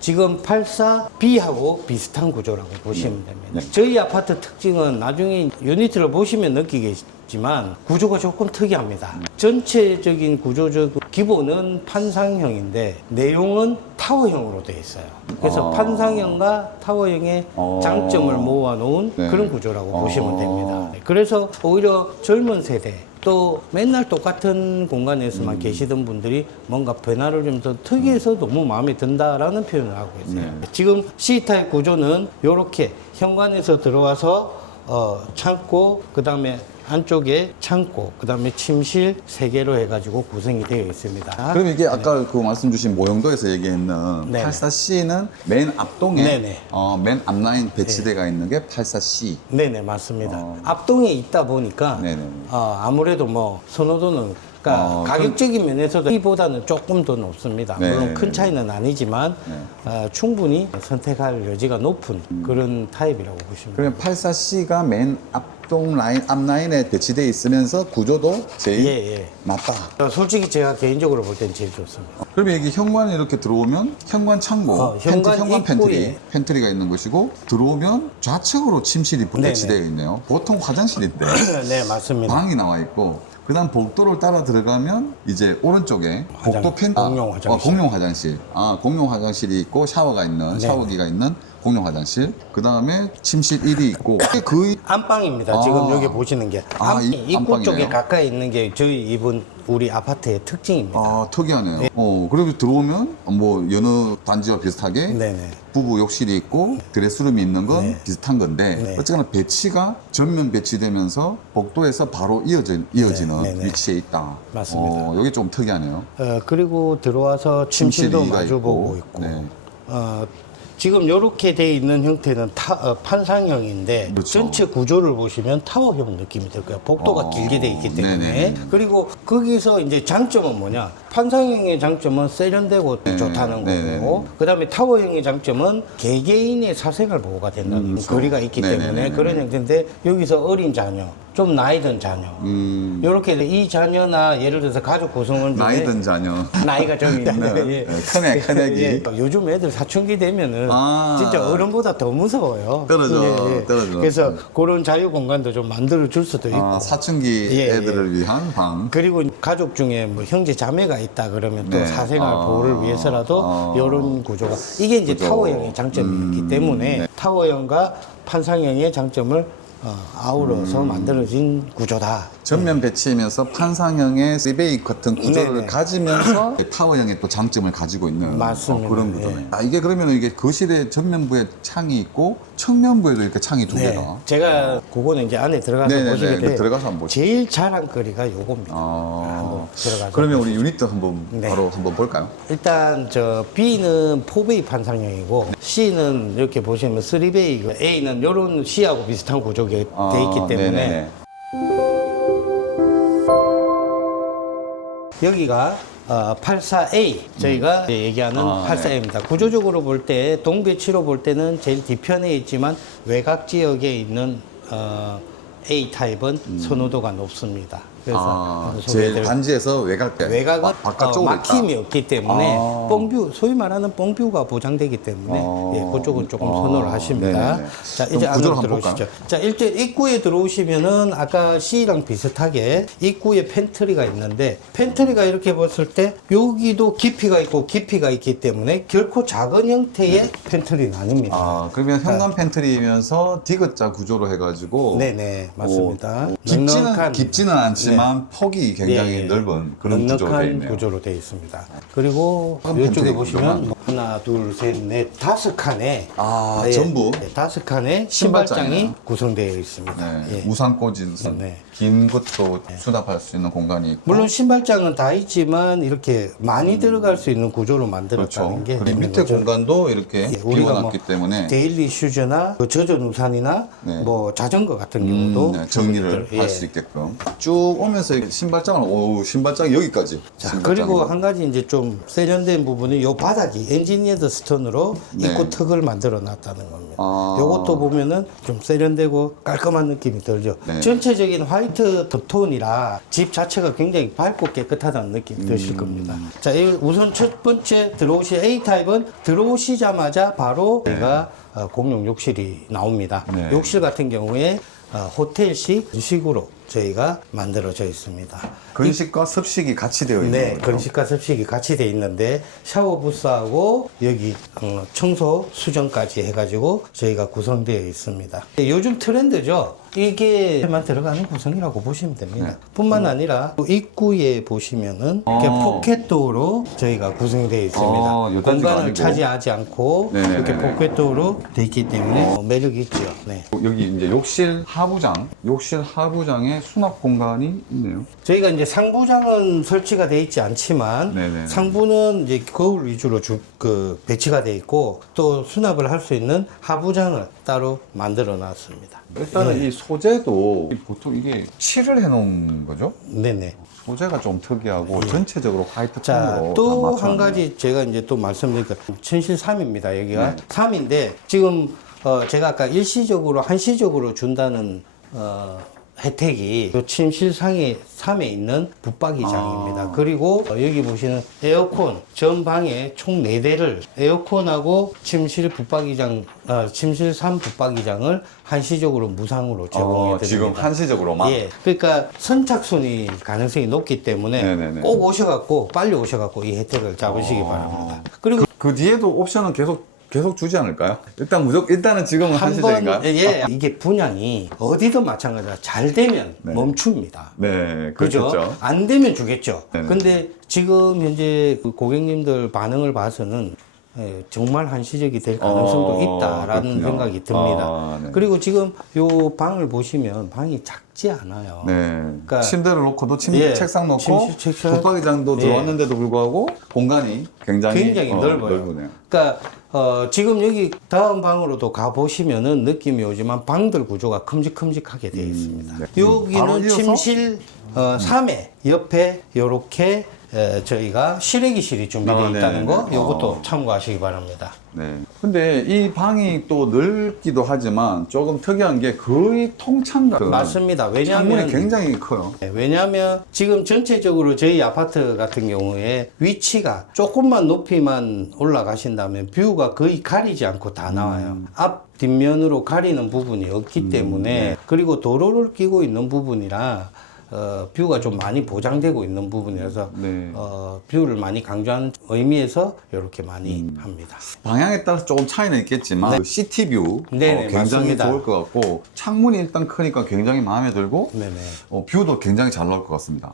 지금 84B하고 비슷한 구조라고 보시면 됩니다. 네. 저희 아파트 특징은 나중에 유니트를 보시면 느끼겠지만 구조가 조금 특이합니다. 전체적인 구조적 기본은 판상형인데 내용은 타워형으로 되어 있어요. 그래서 판상형과 타워형의 장점을 모아놓은 네. 그런 구조라고 보시면 됩니다. 그래서 오히려 젊은 세대 또 맨날 똑같은 공간에서만 계시던 분들이 뭔가 변화를 좀 더 특이해서 너무 마음에 든다라는 표현을 하고 있어요. 네. 지금 C타입 구조는 이렇게 현관에서 들어와서 창고, 그 다음에 안쪽에 창고, 그 다음에 침실 3개로 해가지고 구성이 되어 있습니다. 그럼 이게 아까 그 말씀 주신 모형도에서 얘기했는 네네. 84C는 맨 앞동에 네네. 맨 앞라인 배치되어 있는 게 84C. 네네, 맞습니다. 앞동에 있다 보니까 네네. 아무래도 뭐 선호도는 그러니까 가격적인 면에서도 이보다는 조금 더 높습니다. 네. 물론 큰 차이는 아니지만 충분히 선택할 여지가 높은 그런 타입이라고 보시면 됩니다. 그러면 84C가 맨 뒷동 라인, 앞라인에 배치되어 있으면서 구조도 제일 예. 낫다. 솔직히 제가 개인적으로 볼 때는 제일 좋습니다. 그러면 이게 현관에 이렇게 들어오면 현관 창고, 현관 현관 입구에. 팬트리가 있는 것이고 들어오면 좌측으로 침실이 네네. 배치되어 있네요. 보통 화장실인데 네, 맞습니다. 방이 나와 있고 그다음 복도를 따라 들어가면 이제 오른쪽에 복도 공용 화장실. 공용 화장실. 공용 화장실이 있고 샤워가 있는 네. 샤워기가 있는 공용 화장실. 그다음에 침실 1이 있고 그 안방입니다. 지금 여기 보시는 게 입구 안방이네요. 쪽에 가까이 있는 게 저희 우리 아파트의 특징입니다. 특이하네요. 그리고 들어오면 뭐 여느 단지와 비슷하게 네네. 부부 욕실이 있고 드레스룸이 있는 건 비슷한 건데 네. 어쨌거나 배치가 전면 배치되면서 복도에서 바로 이어지는 네네. 위치에 있다. 맞습니다. 여기 좀 특이하네요. 그리고 들어와서 침실도 침실이가 마주보고 있고. 네. 지금 이렇게 돼 있는 형태는 판상형인데 그렇죠. 전체 구조를 보시면 타워형 느낌이 들 거예요. 복도가 길게 돼 있기 때문에. 네네. 그리고 거기서 이제 장점은 뭐냐? 판상형의 장점은 세련되고 좋다는 네네. 거고, 그다음에 타워형의 장점은 개개인의 사생활 보호가 된다는 거리가 있기 네네네. 때문에 그런 형태인데 여기서 어린 자녀, 좀 나이 든 자녀, 이렇게 이 자녀나 예를 들어서 가족 구성원 중에 나이 든 자녀. 나이가 좀 있다. 네. 큰애기. 예. 요즘 애들 사춘기 되면은 아. 진짜 어른보다 더 무서워요. 떨어져. 그래서 그런 자유 공간도 좀 만들어 줄 수도 있고. 사춘기 예, 애들을 위한 방. 그리고 가족 중에 뭐 형제 자매가 있다 그러면 또 네. 사생활 보호를 위해서라도 이런 구조가 이게 이제 구조. 타워형의 장점이기 때문에 네. 타워형과 판상형의 장점을 아우러서 만들어진 구조다. 전면 배치이면서 판상형의 3베이 같은 구조를 네네. 가지면서 타워형의 또 장점을 가지고 있는 맞습니다. 그런 구조네요. 이게 그러면 이게 거실에 전면부에 창이 있고 측면부에도 이렇게 창이 두 네. 개가. 제가 그거는 이제 안에 들어가서 네네네. 보시게 돼. 들어가서 한번 보시죠. 제일 자랑거리가 요겁니다. 한번 들어가서 그러면 우리 유닛도 한번 네. 바로 한번 볼까요? 일단 저 B는 4베이 판상형이고 C는 이렇게 보시면 3베이, A는 이런 C하고 비슷한 구조가 돼 있기 때문에 네네네. 여기가 84A 저희가 얘기하는 84A입니다. 구조적으로 볼 때 동배치로 볼 때는 제일 뒤편에 있지만 외곽 지역에 있는 A 타입은 선호도가 높습니다. 그래서 한번 제일 소개해드릴- 단지에서 외곽은 바깥쪽으로 막힘이 있다. 없기 때문에 아. 뻥뷰 소위 말하는 뻥뷰가 보장되기 때문에 예, 그쪽은 조금 선호를 하십니다. 네네네. 자 그럼 이제 구조를 안으로 한번 들어오시죠. 자 일단 입구에 들어오시면은 아까 C랑 비슷하게 입구에 팬트리가 있는데 팬트리가 이렇게 봤을 때 여기도 깊이가 있고 깊이가 있기 때문에 결코 작은 형태의 팬트리는 아닙니다. 그러면 현관 팬트리면서 디귿자 구조로 해가지고 네네 맞습니다. 깊지는 않지만 폭이 굉장히 예, 예. 넓은 그런 구조로 되어 넉넉한 있네요. 구조로 되어 있습니다. 그리고 한 이쪽에 팬트리 보시면 구조만. 하나, 둘, 셋, 넷, 5칸의 전부? 5칸의 신발장이 신발장이네요. 구성되어 있습니다. 네, 예. 우산 꽂은 네. 긴 것도 수납할 수 있는 공간이 있고 물론 신발장은 다 있지만 이렇게 많이 들어갈 수 있는 구조로 만들었다는 그렇죠. 게 그리고 있는 밑에 거죠. 공간도 이렇게 예, 우리가 비워놨기 때문에 데일리 슈즈나 그 젖은 우산이나 네. 뭐 자전거 같은 경우도 정리를 예. 할 수 있게끔 쭉 오면서 이렇게 신발장이 여기까지. 자, 신발장이. 그리고 한 가지 이제 좀 세련된 부분이 요 바닥이 엔지니어드 스톤으로 네. 입구 턱을 만들어 놨다는 겁니다. 아. 요것도 보면은 좀 세련되고 깔끔한 느낌이 들죠. 네. 전체적인 화이트 톤이라 집 자체가 굉장히 밝고 깨끗하다는 느낌이 드실 겁니다. 자, 우선 첫 번째 들어오실 A타입은 들어오시자마자 바로 제가 공용 욕실이 나옵니다. 네. 욕실 같은 경우에 호텔식 식으로 저희가 만들어져 있습니다. 건식과 습식이 같이 되어 있는 네, 거죠. 건식과 습식이 같이 돼 있는데 샤워 부스하고 여기 청소 수전까지 해가지고 저희가 구성되어 있습니다. 요즘 트렌드죠. 이게만 들어가는 구성이라고 보시면 됩니다. 뿐만 아니라 입구에 보시면은 이렇게 포켓도어로 저희가 구성되어 있습니다. 요 단지가 공간을 아니고. 차지하지 않고 네네네. 이렇게 포켓도어로 돼 있기 때문에 매력이 있죠. 네. 여기 이제 욕실 하부장에 수납 공간이 있네요. 저희가 이제 상부장은 설치가 되어 있지 않지만 네네. 상부는 이제 거울 위주로 배치가 되어 있고 또 수납을 할 수 있는 하부장을 따로 만들어 놨습니다. 일단은 이 소재도 보통 이게 칠을 해놓은 거죠? 네네. 소재가 좀 특이하고 전체적으로 화이트 자, 톤으로 또 한 가지 제가 이제 또 말씀드릴게요. 천실 3입니다. 여기가 네. 3인데 지금 제가 아까 일시적으로 한시적으로 준다는 혜택이 요 침실상에 3에 있는 붙박이장입니다. 그리고 여기 보시는 에어컨 전 방에 총 4대를 에어컨하고 침실 붙박이장, 침실 3 붙박이장을 한시적으로 무상으로 제공해 드립니다. 지금 한시적으로만? 예. 그러니까 선착순이 가능성이 높기 때문에 네네네. 꼭 오셔갖고 빨리 오셔갖고 이 혜택을 잡으시기 바랍니다. 그리고 그 뒤에도 옵션은 계속 주지 않을까요? 일단은 지금은 한시적인가요? 예, 이게 분양이 어디든 마찬가지라 잘 되면 네. 멈춥니다. 네, 그죠? 그렇죠. 안 되면 주겠죠. 네네. 근데 지금 현재 그 고객님들 반응을 봐서는 정말 한시적이 될 가능성도 있다라는 그렇군요. 생각이 듭니다. 네. 그리고 지금 요 방을 보시면 방이 작지 않아요. 네. 그러니까 침대를 놓고도 예, 책상 놓고 침실, 책상. 붙박이장도 예. 들어왔는데도 불구하고 공간이 굉장히 넓어요. 넓으네요. 그러니까 지금 여기 다음 방으로도 가 보시면은 느낌이 오지만 방들 구조가 큼직큼직하게 되어 있습니다. 네. 바로 여기는 이어서? 침실 3회 옆에 요렇게 저희가 실외기실이 준비되어 네, 있다는 거 네. 요것도 참고하시기 바랍니다. 네. 근데 이 방이 또 넓기도 하지만 조금 특이한 게 거의 통창 같은 맞습니다. 창문이 왜냐하면 굉장히 커요. 네, 왜냐하면 지금 전체적으로 저희 아파트 같은 경우에 위치가 조금만 높이만 올라가신다면 뷰가 거의 가리지 않고 다 나와요. 앞 뒷면으로 가리는 부분이 없기 때문에 그리고 도로를 끼고 있는 부분이라 뷰가 좀 많이 보장되고 있는 부분이라서 네. 뷰를 많이 강조하는 의미에서 이렇게 많이 합니다. 방향에 따라서 조금 차이는 있겠지만 그 시티뷰 네네, 굉장히 맞습니다. 좋을 것 같고 창문이 일단 크니까 굉장히 마음에 들고 네네. 뷰도 굉장히 잘 나올 것 같습니다.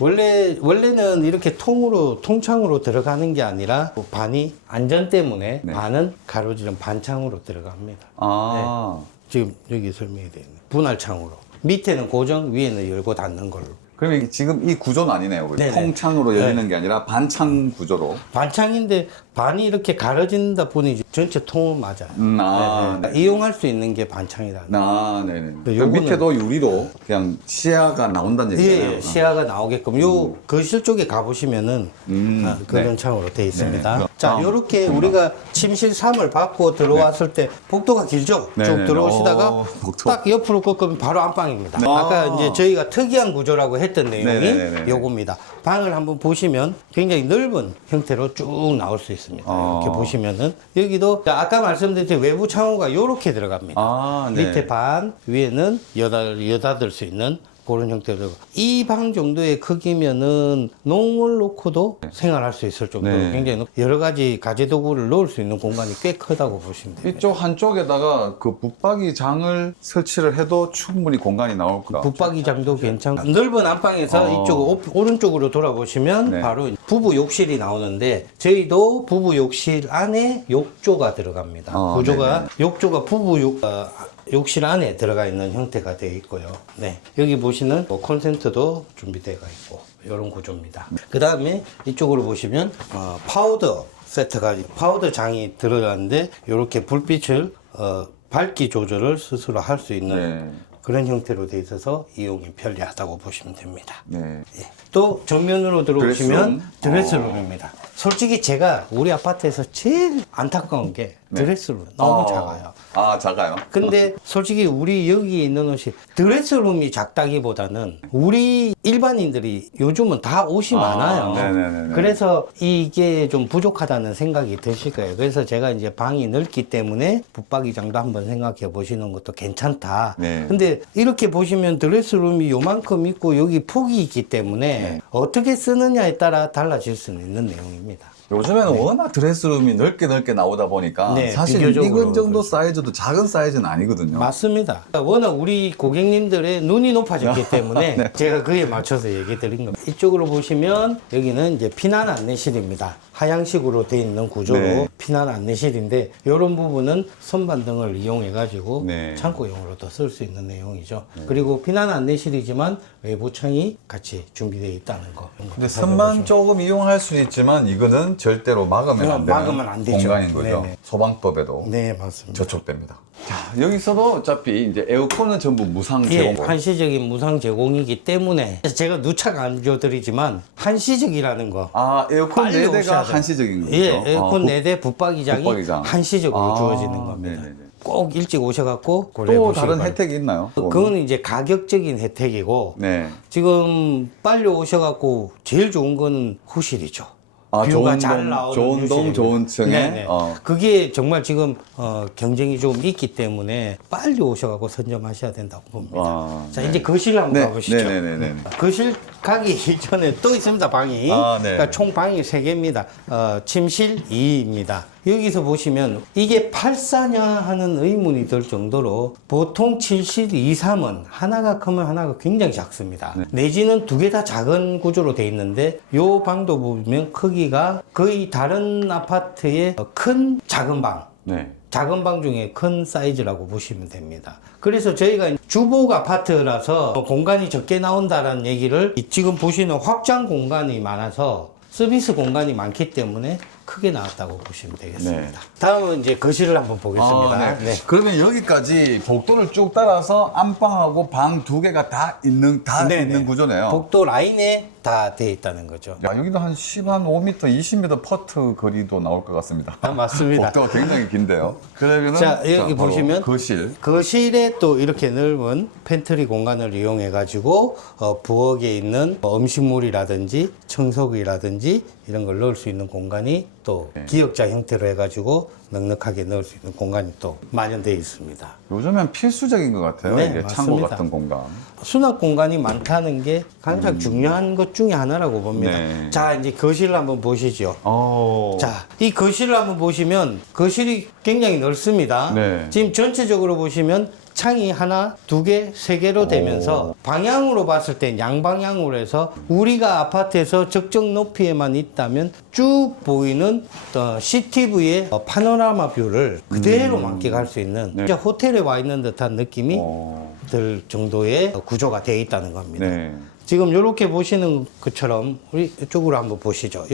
원래는 이렇게 통창으로 들어가는 게 아니라 반이 안전 때문에 네. 반은 가로지른 반창으로 들어갑니다. 아, 지금 여기 설명이 되어 있는 분할창으로 밑에는 고정, 위에는 열고 닫는 걸로. 그러면 지금 이 구조는 아니네요. 네네. 통창으로 열리는 게 아니라 반창 구조로. 반창인데 반이 이렇게 가려진다 보니 전체 통은 맞아요. 네. 이용할 수 있는 게 반창이다. 네네. 그 그 요거는- 밑에도 유리로 그냥 시야가 나온다는 얘기잖아요. 예, 시야가 나오게끔 요 거실 쪽에 가보시면은 그런 네. 창으로 되어 있습니다. 네네. 자, 아, 요렇게 우리가 침실 3을 받고 들어왔을 때 복도가 길죠? 네네네. 쭉 들어오시다가 복도. 딱 옆으로 꺾으면 바로 안방입니다. 네. 아까 아. 이제 저희가 특이한 구조라고 했던 내용이 네네네네. 요겁니다. 방을 한번 보시면 굉장히 넓은 형태로 쭉 나올 수 있습니다. 이렇게 보시면은 여기도 아까 말씀드린 외부 창호가 요렇게 들어갑니다. 아, 네. 밑에 반, 위에는 여닫을 수 있는 그런 형태로. 이 방 정도의 크기면은 농을 놓고도 생활할 수 있을 정도로 네. 굉장히 여러 가지 가재도구를 넣을 수 있는 공간이 꽤 크다고 보시면 됩니다. 이쪽 한쪽에다가 그 붙박이장을 설치를 해도 충분히 공간이 나올 거다. 붙박이장도 괜찮고 넓은 안방에서 어. 이쪽 오른쪽으로 돌아보시면 네. 바로 부부 욕실이 나오는데 저희도 부부 욕실 안에 욕조가 들어갑니다. 구조가 욕조가 욕실 안에 들어가 있는 형태가 되어 있고요. 네. 여기 보시는 콘센트도 준비되어 있고 이런 구조입니다. 그 다음에 이쪽으로 보시면 파우더 세트가 파우더 장이 들어가는데 이렇게 불빛을 밝기 조절을 스스로 할 수 있는 네. 그런 형태로 되어 있어서 이용이 편리하다고 보시면 됩니다. 네. 예. 또 정면으로 들어오시면 드레스룸. 드레스룸입니다. 솔직히 제가 우리 아파트에서 제일 안타까운 게 드레스룸 너무 작아요. 아, 작아요? 근데 솔직히 우리 여기 있는 옷이 드레스룸이 작다기보다는 우리 일반인들이 요즘은 다 옷이 많아요. 네네네네. 그래서 이게 좀 부족하다는 생각이 드실 거예요. 그래서 제가 이제 방이 넓기 때문에 붙박이장도 한번 생각해 보시는 것도 괜찮다. 네. 근데 이렇게 보시면 드레스룸이 요만큼 있고 여기 폭이 있기 때문에 어떻게 쓰느냐에 따라 달라질 수는 있는 내용입니다. 요즘에는 워낙 드레스룸이 넓게 나오다 보니까 네, 사실 비교적으로 이건 정도 그렇죠. 사이즈도 작은 사이즈는 아니거든요. 맞습니다. 워낙 우리 고객님들의 눈이 높아졌기 때문에 제가 그에 맞춰서 얘기 드린 겁니다. 이쪽으로 보시면 여기는 이제 피난 안내실입니다. 하향식으로 되어 있는 구조로 네. 피난 안내실인데 이런 부분은 선반 등을 이용해 가지고 네. 창고용으로도 쓸 수 있는 내용이죠. 그리고 피난 안내실이지만 외부 창이 같이 준비되어 있다는 거. 근데 선만 조금 이용할 수 있지만 이거는 절대로 막으면 안 되는 막으면 안 되죠. 공간인 거죠. 네네. 소방법에도 네, 맞습니다. 저촉됩니다. 자, 여기서도 어차피 이제 에어컨은 전부 무상 예, 제공. 한시적인 무상 제공이기 때문에 제가 누차 강조드리지만 한시적이라는 거 아, 에어컨 빨리 4대가 오셔야 돼요. 한시적인 거죠? 예, 에어컨 4대 붙박이장이 붙박이장. 한시적으로 아, 주어지는 겁니다. 네네네. 꼭 일찍 오셔갖고 또 고려해 보시기 다른 바랍니다. 혜택이 있나요? 그거는 이제 가격적인 혜택이고 네. 지금 빨리 오셔갖고 제일 좋은 건 후실이죠. 아, 뷰가 좋은 잘 동, 나오는 좋은 동, 후실이고요. 좋은 층에. 네네. 그게 정말 지금 경쟁이 좀 있기 때문에 빨리 오셔갖고 선점하셔야 된다고 봅니다. 와, 자, 네. 이제 거실 한번 네, 가보시죠. 네네네네. 거실 가기 이전에 또 있습니다, 방이. 아, 네. 그러니까 총 방이 3개입니다. 침실 2입니다. 여기서 보시면 이게 8사냐 하는 의문이 들 정도로 보통 7실 2, 3은 하나가 크면 하나가 굉장히 작습니다. 내지는 2개 다 작은 구조로 돼 있는데 요 방도 보면 크기가 거의 다른 아파트의 큰 작은 방. 네. 작은 방 중에 큰 사이즈라고 보시면 됩니다. 그래서 저희가 주복 아파트라서 공간이 적게 나온다라는 얘기를 지금 보시는 확장 공간이 많아서 서비스 공간이 많기 때문에 크게 나왔다고 보시면 되겠습니다. 네. 다음은 이제 거실을 한번 보겠습니다. 아, 네. 그러면 여기까지 복도를 쭉 따라서 안방하고 방 2개가 다 있는 구조네요. 복도 라인에 다 돼 있다는 거죠. 야, 여기도 한 5m, 20m 퍼트 거리도 나올 것 같습니다. 아, 맞습니다. 복도가 굉장히 긴데요. 그러면은 자, 여기 바로 보시면 거실. 거실에 또 이렇게 넓은 팬트리 공간을 이용해 가지고 부엌에 있는 음식물이라든지 청소기라든지 이런 걸 넣을 수 있는 공간이 또 기역자 형태로 해 가지고 넉넉하게 넣을 수 있는 공간이 또 마련되어 있습니다. 요즘엔 필수적인 것 같아요. 네, 이게 창고 맞습니다. 같은 공간. 수납 공간이 많다는 게 가장 중요한 것 중에 하나라고 봅니다. 네. 자, 이제 거실을 한번 보시죠. 어. 자, 이 거실을 한번 보시면 거실이 굉장히 넓습니다. 네. 지금 전체적으로 보시면 창이 하나, 2개, 3개로 되면서 방향으로 봤을 땐 양방향으로 해서 우리가 아파트에서 적정 높이에만 있다면 쭉 보이는 CCTV의 파노라마 뷰를 그대로 만끽할 수 있는 진짜 호텔에 와 있는 듯한 느낌이 들 정도의 구조가 되어 있다는 겁니다. 네. 지금 이렇게 보시는 것처럼 우리 이쪽으로 한번 보시죠.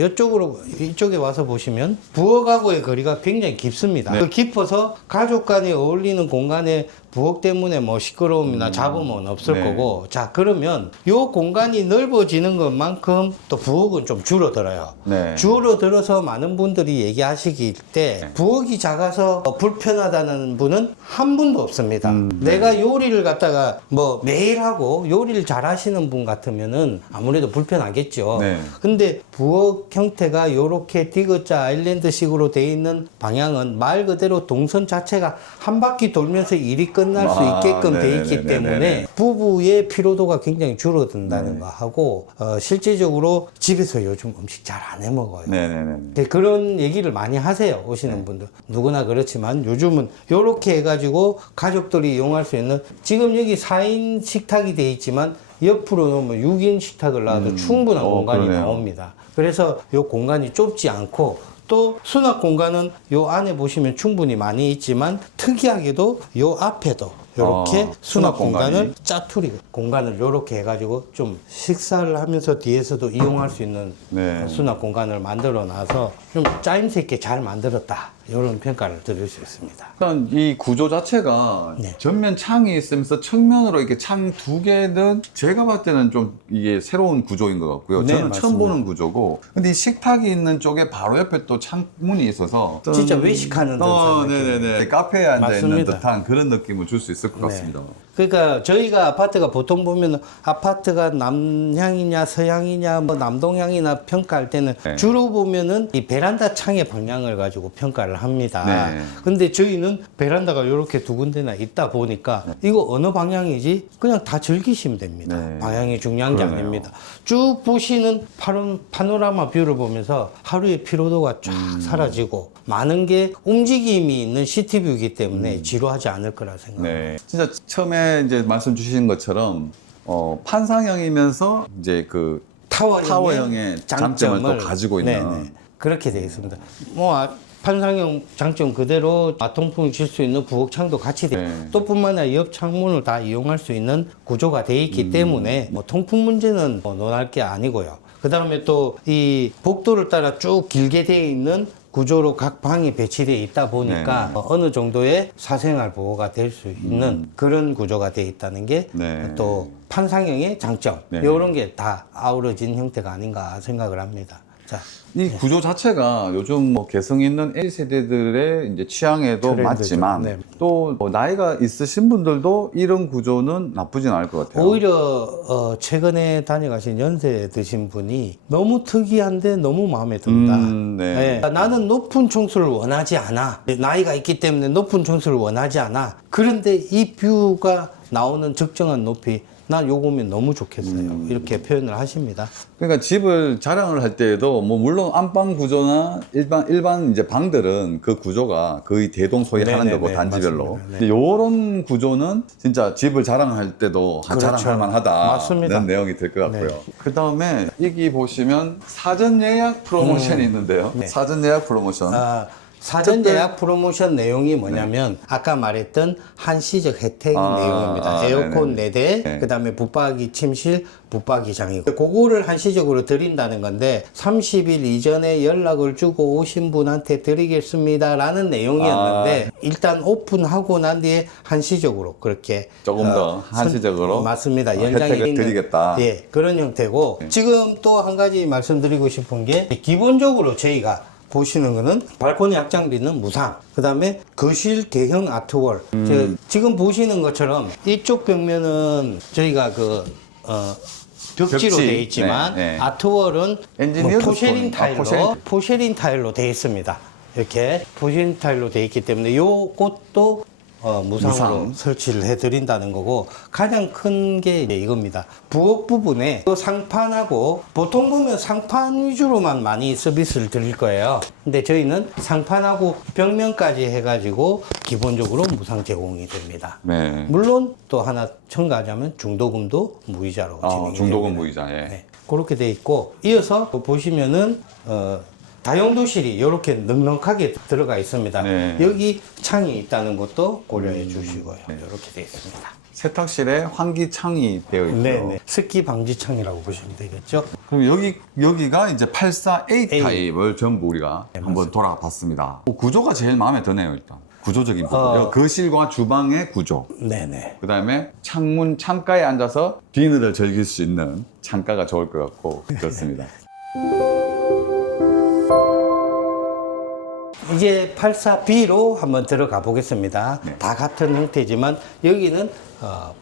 이쪽에 와서 보시면 부엌하고의 거리가 굉장히 깊습니다. 네. 그 깊어서 가족 간에 어울리는 공간에 부엌 때문에 뭐 시끄러움이나 잡음은 없을 네. 거고, 자, 그러면 요 공간이 넓어지는 것만큼 또 부엌은 좀 줄어들어요. 네. 줄어들어서 많은 분들이 얘기하시길 때 부엌이 작아서 불편하다는 분은 한 분도 없습니다. 내가 요리를 갖다가 뭐 매일 하고 요리를 잘 하시는 분 같으면은 아무래도 불편하겠죠. 네. 근데 부엌 형태가 요렇게 디귿자 아일랜드식으로 되어 있는 방향은 말 그대로 동선 자체가 한 바퀴 돌면서 일이 끝날 수 있게끔 되어 있기 네네네네네. 때문에 부부의 피로도가 굉장히 줄어든다는 거 하고 실제적으로 집에서 요즘 음식 잘 안 해 먹어요. 네네네. 네, 그런 얘기를 많이 하세요. 오시는 분들. 누구나 그렇지만 요즘은 요렇게 해가지고 가족들이 이용할 수 있는, 지금 여기 4인 식탁이 돼 있지만 옆으로 놓으면 6인 식탁을 놔도 충분한 공간이 그러네요. 나옵니다. 그래서 요 공간이 좁지 않고 또 수납 공간은 요 안에 보시면 충분히 많이 있지만 특이하게도 요 앞에도 이렇게 수납 공간을 짜투리 공간을 이렇게 해가지고 좀 식사를 하면서 뒤에서도 이용할 수 있는 네. 수납 공간을 만들어 놔서 좀 짜임새 있게 잘 만들었다, 이런 평가를 드릴 수 있습니다. 일단 이 구조 자체가 네. 전면 창이 있으면서 측면으로 이렇게 창 2개는 제가 봤을 때는 좀 이게 새로운 구조인 것 같고요. 네, 저는 맞습니다. 처음 보는 구조고. 근데 이 식탁이 있는 쪽에 바로 옆에 또 창문이 있어서 진짜 외식하는 듯한 느낌. 네네네. 카페에 앉아 있는 맞습니다. 듯한 그런 느낌을 줄 수 있을 것 같습니다. 그러니까 저희가 아파트가 보통 보면 아파트가 남향이냐 서향이냐 뭐 남동향이나 평가할 때는 네. 주로 보면은 이 베란다 창의 방향을 가지고 평가를 합니다. 네. 근데 저희는 베란다가 이렇게 두 군데나 있다 보니까 이거 어느 방향이지 그냥 다 즐기시면 됩니다. 네. 방향이 중요한 게 그러네요. 아닙니다. 쭉 보시는 파노라마 뷰를 보면서 하루의 피로도가 쫙 사라지고 많은 게 움직임이 있는 시티뷰이기 때문에 지루하지 않을 거라 생각합니다. 네. 진짜 처음에 이제 말씀 주신 것처럼 판상형이면서 이제 그 타워형의 장점을 또 가지고 있는. 네네. 그렇게 되어 있습니다. 뭐 판상형 장점 그대로 통풍을 질 수 있는 부엌창도 같이 돼. 네. 또 뿐만 아니라 옆 창문을 다 이용할 수 있는 구조가 되어 있기 때문에 뭐 통풍 문제는 뭐 논할 게 아니고요. 그 다음에 또 이 복도를 따라 쭉 길게 되어 있는 구조로 각 방이 배치되어 있다 보니까 네. 어느 정도의 사생활 보호가 될 수 있는 그런 구조가 되어 있다는 게 또 네. 판상형의 장점, 네. 이런 게 다 아우러진 형태가 아닌가 생각을 합니다. 자, 이 구조 자체가 요즘 뭐 개성 있는 A세대들의 이제 취향에도 트렌드죠. 맞지만 네. 또뭐 나이가 있으신 분들도 이런 구조는 나쁘진 않을 것 같아요. 오히려 최근에 다녀가신 연세 드신 분이 너무 특이한데 너무 마음에 든다. 네. 네. 나는 높은 총수를 원하지 않아. 나이가 있기 때문에 높은 총수를 원하지 않아. 그런데 이 뷰가 나오는 적정한 높이 나 요거면 너무 좋겠어요. 이렇게 표현을 하십니다. 그러니까 집을 자랑을 할 때에도 뭐 물론 안방 구조나 일반 이제 방들은 그 구조가 거의 대동소이하는 네네네, 거고 단지별로. 맞습니다. 근데 요런 구조는 진짜 집을 자랑할 때도 그렇죠. 자랑할 만하다는 맞습니다. 내용이 될 것 같고요. 네. 그다음에 여기 보시면 사전 예약 프로모션이 있는데요. 네. 사전 예약 프로모션. 사전 특별- 예약 프로모션 내용이 뭐냐면 아까 말했던 한시적 혜택 내용입니다. 에어컨 네네. 4대, 네. 그다음에 붙박이 침실, 붙박이장이고 그거를 한시적으로 드린다는 건데 30일 이전에 연락을 주고 오신 분한테 드리겠습니다라는 내용이었는데 일단 오픈하고 난 뒤에 한시적으로 그렇게 조금 더 한시적으로 맞습니다. 연장이 혜택을 있는 드리겠다. 예, 그런 형태고 지금 또 한 가지 말씀드리고 싶은 게 기본적으로 저희가 보시는 거는 발코니 확장비는 무상. 그 다음에 거실 대형 아트월. 지금 보시는 것처럼 이쪽 벽면은 저희가 벽지로 벽지. 되어 있지만 네, 네. 아트월은 엔지니어드 포쉐린 스톤. 타일로 포쉐린 타일로 되어 있습니다. 이렇게 포쉐린 타일로 되어 있기 때문에 요것도 무상으로 무상. 설치를 해드린다는 거고 가장 큰 게 이겁니다. 부엌 부분에 그 상판하고 보통 보면 상판 위주로만 많이 서비스를 드릴 거예요. 근데 저희는 상판하고 벽면까지 해가지고 기본적으로 무상 제공이 됩니다. 네. 물론 또 하나 첨가하자면 중도금도 무이자로 진행이 중도금 됩니다. 무이자. 예. 네, 그렇게 돼 있고 이어서 보시면은 다용도실이 이렇게 넉넉하게 들어가 있습니다. 네. 여기 창이 있다는 것도 고려해 주시고요. 이렇게 되어 있습니다. 세탁실에 환기창이 되어 있고요. 네네. 습기 방지 창이라고 보시면 되겠죠. 그럼 여기가 이제 84A 타입을 전부 우리가 한번 돌아가 봤습니다. 구조가 제일 마음에 드네요, 일단. 구조적인 부분. 거실과 주방의 구조. 네네. 그 다음에 창가에 앉아서 디너를 즐길 수 있는 창가가 좋을 것 같고, 그렇습니다. 이제 84B로 한번 들어가 보겠습니다. 네. 다 같은 형태지만 여기는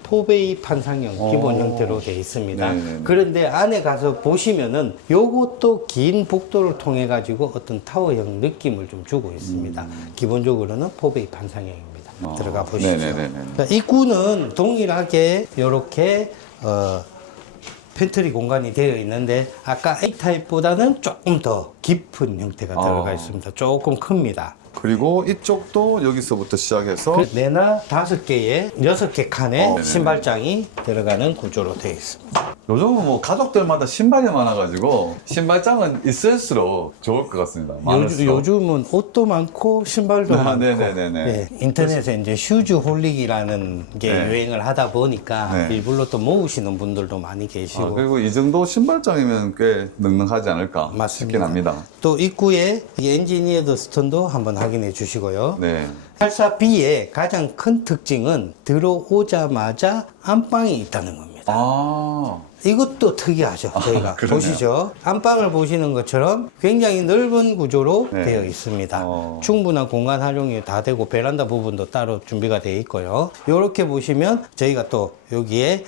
포베이 판상형 기본 형태로 되어 있습니다. 네네네. 그런데 안에 가서 보시면은 요것도 긴 복도를 통해 가지고 어떤 타워형 느낌을 좀 주고 있습니다. 기본적으로는 포베이 판상형입니다. 들어가 보시죠. 네네네네. 자, 입구는 동일하게 이렇게 팬트리 공간이 되어 있는데 아까 A타입보다는 조금 더 깊은 형태가 들어가 있습니다. 조금 큽니다. 그리고 이쪽도 여기서부터 시작해서 네나 5개의 6개 칸의 네네네. 신발장이 들어가는 구조로 되어 있습니다. 요즘은 뭐 가족들마다 신발이 많아가지고 신발장은 있을수록 좋을 것 같습니다. 많을수록. 요즘은 옷도 많고 신발도 많고 네네네네. 네, 인터넷에 이제 슈즈 홀릭이라는 게 네. 유행을 하다 보니까 네. 일부러 또 모으시는 분들도 많이 계시고 그리고 이 정도 신발장이면 꽤 넉넉하지 않을까 싶긴 맞습니다. 합니다. 또 입구에 이 엔지니어드 스톤도 한번 확인해 주시고요. 네. 84B의 가장 큰 특징은 들어오자마자 안방이 있다는 겁니다. 이것도 특이하죠. 저희가 그러네요. 보시죠. 안방을 보시는 것처럼 굉장히 넓은 구조로 네. 되어 있습니다. 어. 충분한 공간 활용이 다 되고 베란다 부분도 따로 준비가 되어 있고요. 이렇게 보시면 저희가 또 여기에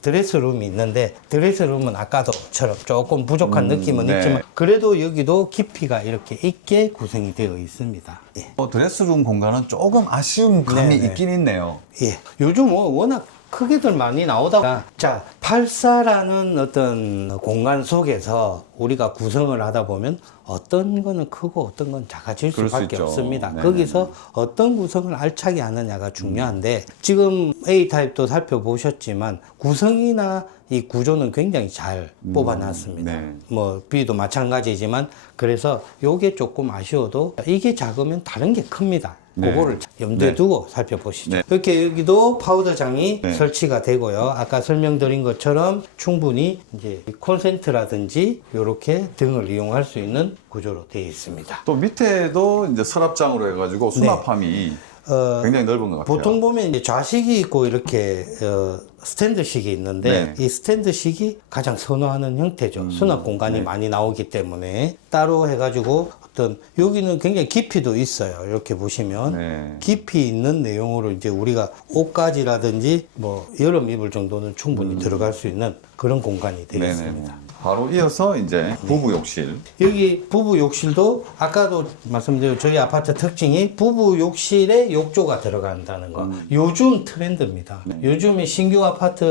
드레스룸이 있는데 드레스룸은 아까도처럼 조금 부족한 느낌은 네. 있지만 그래도 여기도 깊이가 이렇게 있게 구성이 되어 있습니다. 예. 드레스룸 공간은 조금 아쉬운 감이 네네. 있긴 있네요. 예. 요즘 워낙 크게들 많이 나오다가 자 84라는 어떤 공간 속에서 우리가 구성을 하다 보면 어떤 거는 크고 어떤 건 작아질 그럴 수 수밖에 있죠. 없습니다. 네네네. 거기서 어떤 구성을 알차게 하느냐가 중요한데 지금 A타입도 살펴보셨지만 구성이나 이 구조는 굉장히 잘 뽑아놨습니다. 네. 뭐 B도 마찬가지지만 그래서 요게 조금 아쉬워도 이게 작으면 다른 게 큽니다. 네. 그거를 염두에 네. 두고 살펴보시죠. 네. 이렇게 여기도 파우더장이 네. 설치가 되고요. 아까 설명드린 것처럼 충분히 이제 콘센트라든지 이렇게 등을 이용할 수 있는 구조로 되어 있습니다. 또 밑에도 이제 서랍장으로 해가지고 수납함이 굉장히 넓은 것 같아요. 보통 보면 이제 좌식이 있고 이렇게 스탠드식이 있는데 네. 이 스탠드식이 가장 선호하는 형태죠. 수납 공간이 많이 나오기 때문에 따로 해가지고 어떤 여기는 굉장히 깊이도 있어요. 이렇게 보시면 네. 깊이 있는 내용으로 이제 우리가 옷가지라든지 뭐 여름 입을 정도는 충분히 들어갈 수 있는 그런 공간이 되어 있습니다. 네네. 바로 이어서 이제 부부 욕실. 여기 부부 욕실도 아까도 말씀드린 저희 아파트 특징이 부부 욕실에 욕조가 들어간다는 거. 요즘 트렌드입니다. 요즘에 신규 아파트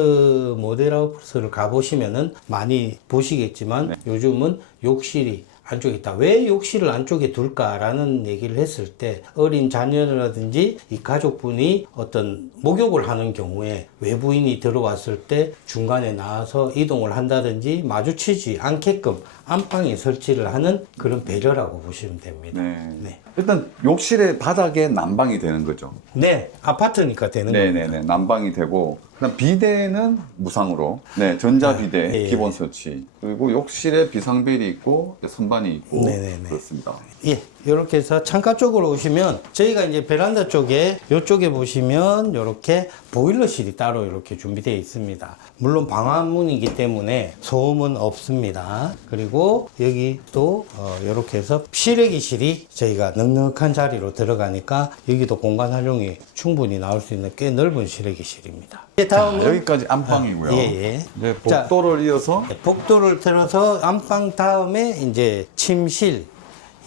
모델하우스를 가보시면은 많이 보시겠지만 요즘은 욕실이 안쪽에 있다. 왜 욕실을 안쪽에 둘까라는 얘기를 했을 때 어린 자녀라든지 이 가족분이 어떤 목욕을 하는 경우에 외부인이 들어왔을 때 중간에 나와서 이동을 한다든지 마주치지 않게끔 안방에 설치를 하는 그런 배려라고 보시면 됩니다. 네. 일단 욕실의 바닥에 난방이 되는 거죠. 네, 아파트니까 되는 겁니다. 네네네. 난방이 되고, 그다음 비대는 무상으로. 네, 전자비대 예. 기본 설치. 그리고 욕실에 비상벨이 있고, 선반이 있고. 네네네. 그렇습니다. 예, 이렇게 해서 창가 쪽으로 오시면 저희가 이제 베란다 쪽에 이쪽에 보시면 이렇게 보일러실이 따로 이렇게 준비되어 있습니다. 물론 방화문이기 때문에 소음은 없습니다. 그리고 여기 또 이렇게 해서 실외기실이 저희가 넉넉한 자리로 들어가니까 여기도 공간 활용이 충분히 나올 수 있는 꽤 넓은 실외기실입니다. 이제 다음은 여기까지 안방이고요. 예. 이제 자, 복도를 이어서 복도를 들어서 안방 다음에 이제 침실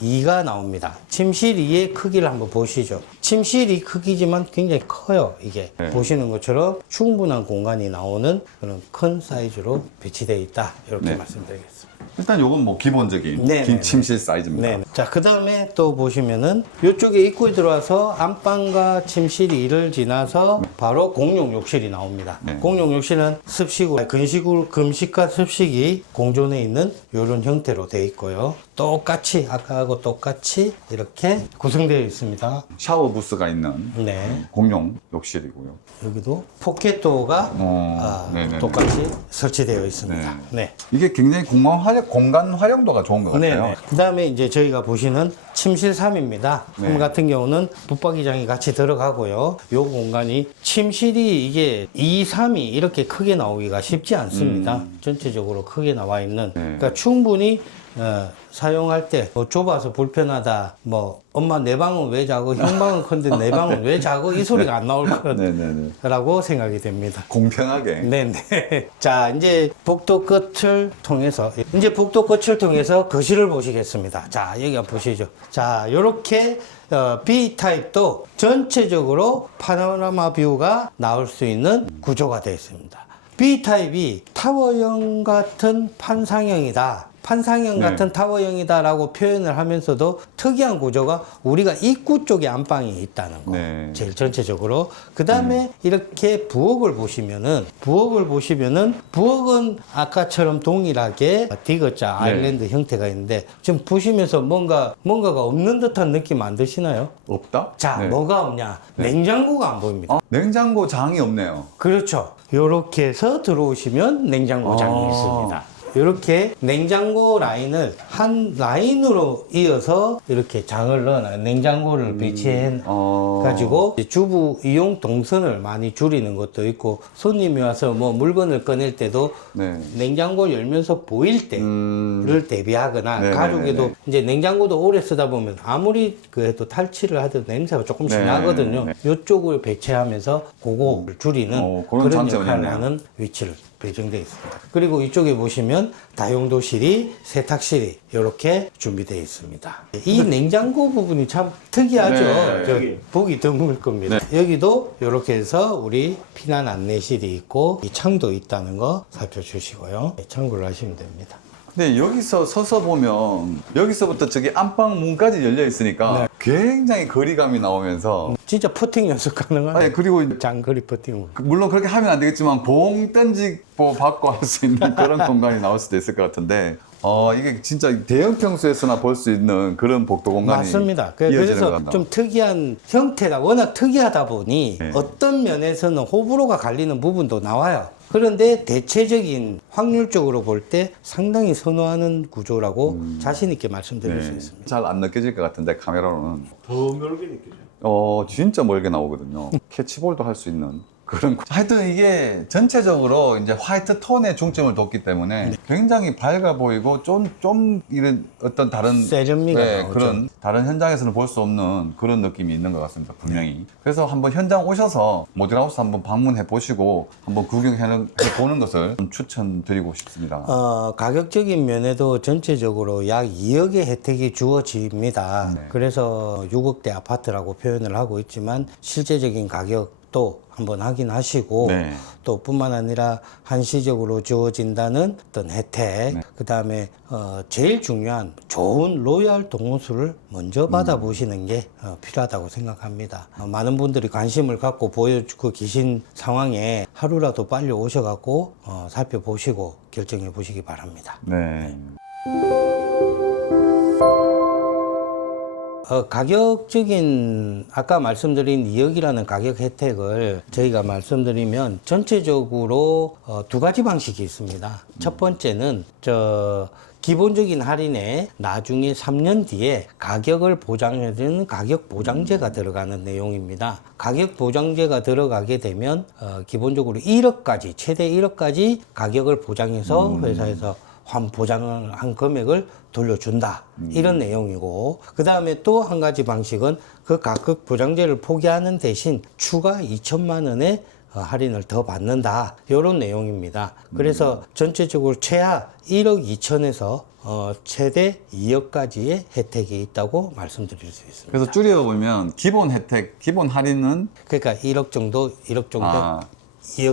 2가 나옵니다. 침실 2의 크기를 한번 보시죠. 침실 2 크기지만 굉장히 커요. 이게 네. 보시는 것처럼 충분한 공간이 나오는 그런 큰 사이즈로 배치되어 있다. 이렇게 네. 말씀드리겠습니다. 일단 요건 뭐 기본적인 네, 긴 네, 침실 사이즈입니다. 네. 자, 그 다음에 또 보시면은 이쪽에 입구에 들어와서 안방과 침실 2를 지나서 바로 공용 욕실이 나옵니다. 네. 공용 욕실은 습식으로, 금식과 습식이 공존해 있는 이런 형태로 되어 있고요. 똑같이, 아까하고 똑같이 이렇게 구성되어 있습니다. 샤워 부스가 있는 네. 공용 욕실이고요. 여기도 포켓도어가 네네네. 똑같이 설치되어 있습니다. 네. 이게 굉장히 공간 활용도가 좋은 것 같아요. 네네. 그 다음에 이제 저희가 보시는 침실 3입니다. 네. 3 같은 경우는 붙박이장이 같이 들어가고요. 요 공간이 침실이 이게 2, 3이 이렇게 크게 나오기가 쉽지 않습니다. 전체적으로 크게 나와 있는. 그러니까 충분히 사용할 때 뭐 좁아서 불편하다, 뭐 엄마 내 방은 왜 작고 형 방은 큰데 내 방은 왜 작고 이 소리가 안 나올 네네네. 거라고 생각이 됩니다. 공평하게. 네네. 자, 이제 복도 끝을 통해서 거실을 보시겠습니다. 자, 여기 한번 보시죠. 자, 요렇게 B타입도 전체적으로 파노라마 뷰가 나올 수 있는 구조가 되어 있습니다. B타입이 타워형 같은 판상형이다. 판상형 네. 같은 타워형이다라고 표현을 하면서도 특이한 구조가 우리가 입구 쪽에 안방이 있다는 거. 네. 제일 전체적으로. 그 다음에 이렇게 부엌을 보시면은 부엌은 아까처럼 동일하게 디귿자 아일랜드 형태가 있는데 지금 보시면서 뭔가가 없는 듯한 느낌 안 드시나요? 없다? 자, 네. 뭐가 없냐? 냉장고가 안 보입니다. 냉장고 장이 없네요. 그렇죠. 이렇게 해서 들어오시면 냉장고장이 있습니다. 이렇게 냉장고 라인을 한 라인으로 이어서 이렇게 장을 넣어놔요. 냉장고를 배치해 가지고 주부 이용 동선을 많이 줄이는 것도 있고 손님이 와서 뭐 물건을 꺼낼 때도 네. 냉장고 열면서 보일 때를 대비하거나 네네네네. 가족에도 이제 냉장고도 오래 쓰다 보면 아무리 그래도 탈취를 하든 냄새가 조금씩 네. 나거든요. 네. 이쪽을 배치하면서 그거를 줄이는 그런 그런 장점이 역할을 있네요. 하는 위치를 배정되어 있습니다. 그리고 이쪽에 보시면 다용도실이, 세탁실이 이렇게 준비되어 있습니다. 이 냉장고 부분이 참 특이하죠. 네. 저기 보기 드물 겁니다. 여기도 이렇게 해서 우리 피난 안내실이 있고 이 창도 있다는 거 살펴주시고요. 참고를 하시면 됩니다. 근데 여기서 서서 보면 여기서부터 저기 안방 문까지 열려 있으니까 네. 굉장히 거리감이 나오면서 진짜 퍼팅 연습 가능한 아니 그리고 장거리 퍼팅. 물론 그렇게 하면 안 되겠지만 봉 던지고 받고 할 수 있는 그런 공간이 나올 수도 있을 것 같은데 이게 진짜 대형 평수에서나 볼 수 있는 그런 복도 공간이 맞습니다. 이어지는 것 그래서 같다. 좀 특이한 형태다. 워낙 특이하다 보니 네. 어떤 면에서는 호불호가 갈리는 부분도 나와요. 그런데 대체적인 확률적으로 볼 때 상당히 선호하는 구조라고 자신 있게 말씀드릴 수 있습니다. 잘 안 느껴질 것 같은데 카메라로는 더 넓게 느껴져요. 진짜 멀게 나오거든요. 캐치볼도 할 수 있는 그런. 하여튼 이게 전체적으로 이제 화이트 톤에 중점을 뒀기 때문에 굉장히 밝아 보이고 좀 이런 어떤 다른 세련미가 나오죠. 그런 다른 현장에서는 볼 수 없는 그런 느낌이 있는 것 같습니다. 분명히. 그래서 한번 현장 오셔서 모듈하우스 한번 방문해 보시고 한번 구경해 보는 것을 좀 추천드리고 싶습니다. 가격적인 면에도 전체적으로 약 2억의 혜택이 주어집니다. 그래서 6억대 아파트라고 표현을 하고 있지만 실제적인 가격도 한번 확인하시고 네. 또 뿐만 아니라 한시적으로 주어진다는 어떤 혜택, 그 다음에 제일 중요한 좋은 로얄 동호수를 먼저 받아보시는 게 필요하다고 생각합니다. 많은 분들이 관심을 갖고 보여주고 계신 상황에 하루라도 빨리 오셔갖고 살펴보시고 결정해 보시기 바랍니다. 네. 가격적인 아까 말씀드린 2억이라는 가격 혜택을 저희가 말씀드리면 전체적으로 두 가지 방식이 있습니다. 첫 번째는 기본적인 할인에 나중에 3년 뒤에 가격을 보장해주는 가격 보장제가 들어가는 내용입니다. 가격 보장제가 들어가게 되면 기본적으로 1억까지 최대 1억까지 가격을 보장해서 회사에서 보장을 한 금액을 돌려준다. 이런 내용이고, 그 다음에 또 한 가지 방식은 그 가격 보장제를 포기하는 대신 추가 2천만 원의 할인을 더 받는다. 이런 내용입니다. 그래서 전체적으로 최하 1억 2천에서 최대 2억까지의 혜택이 있다고 말씀드릴 수 있습니다. 그래서 줄여보면 기본 혜택, 기본 할인은 그러니까 1억 정도, 2억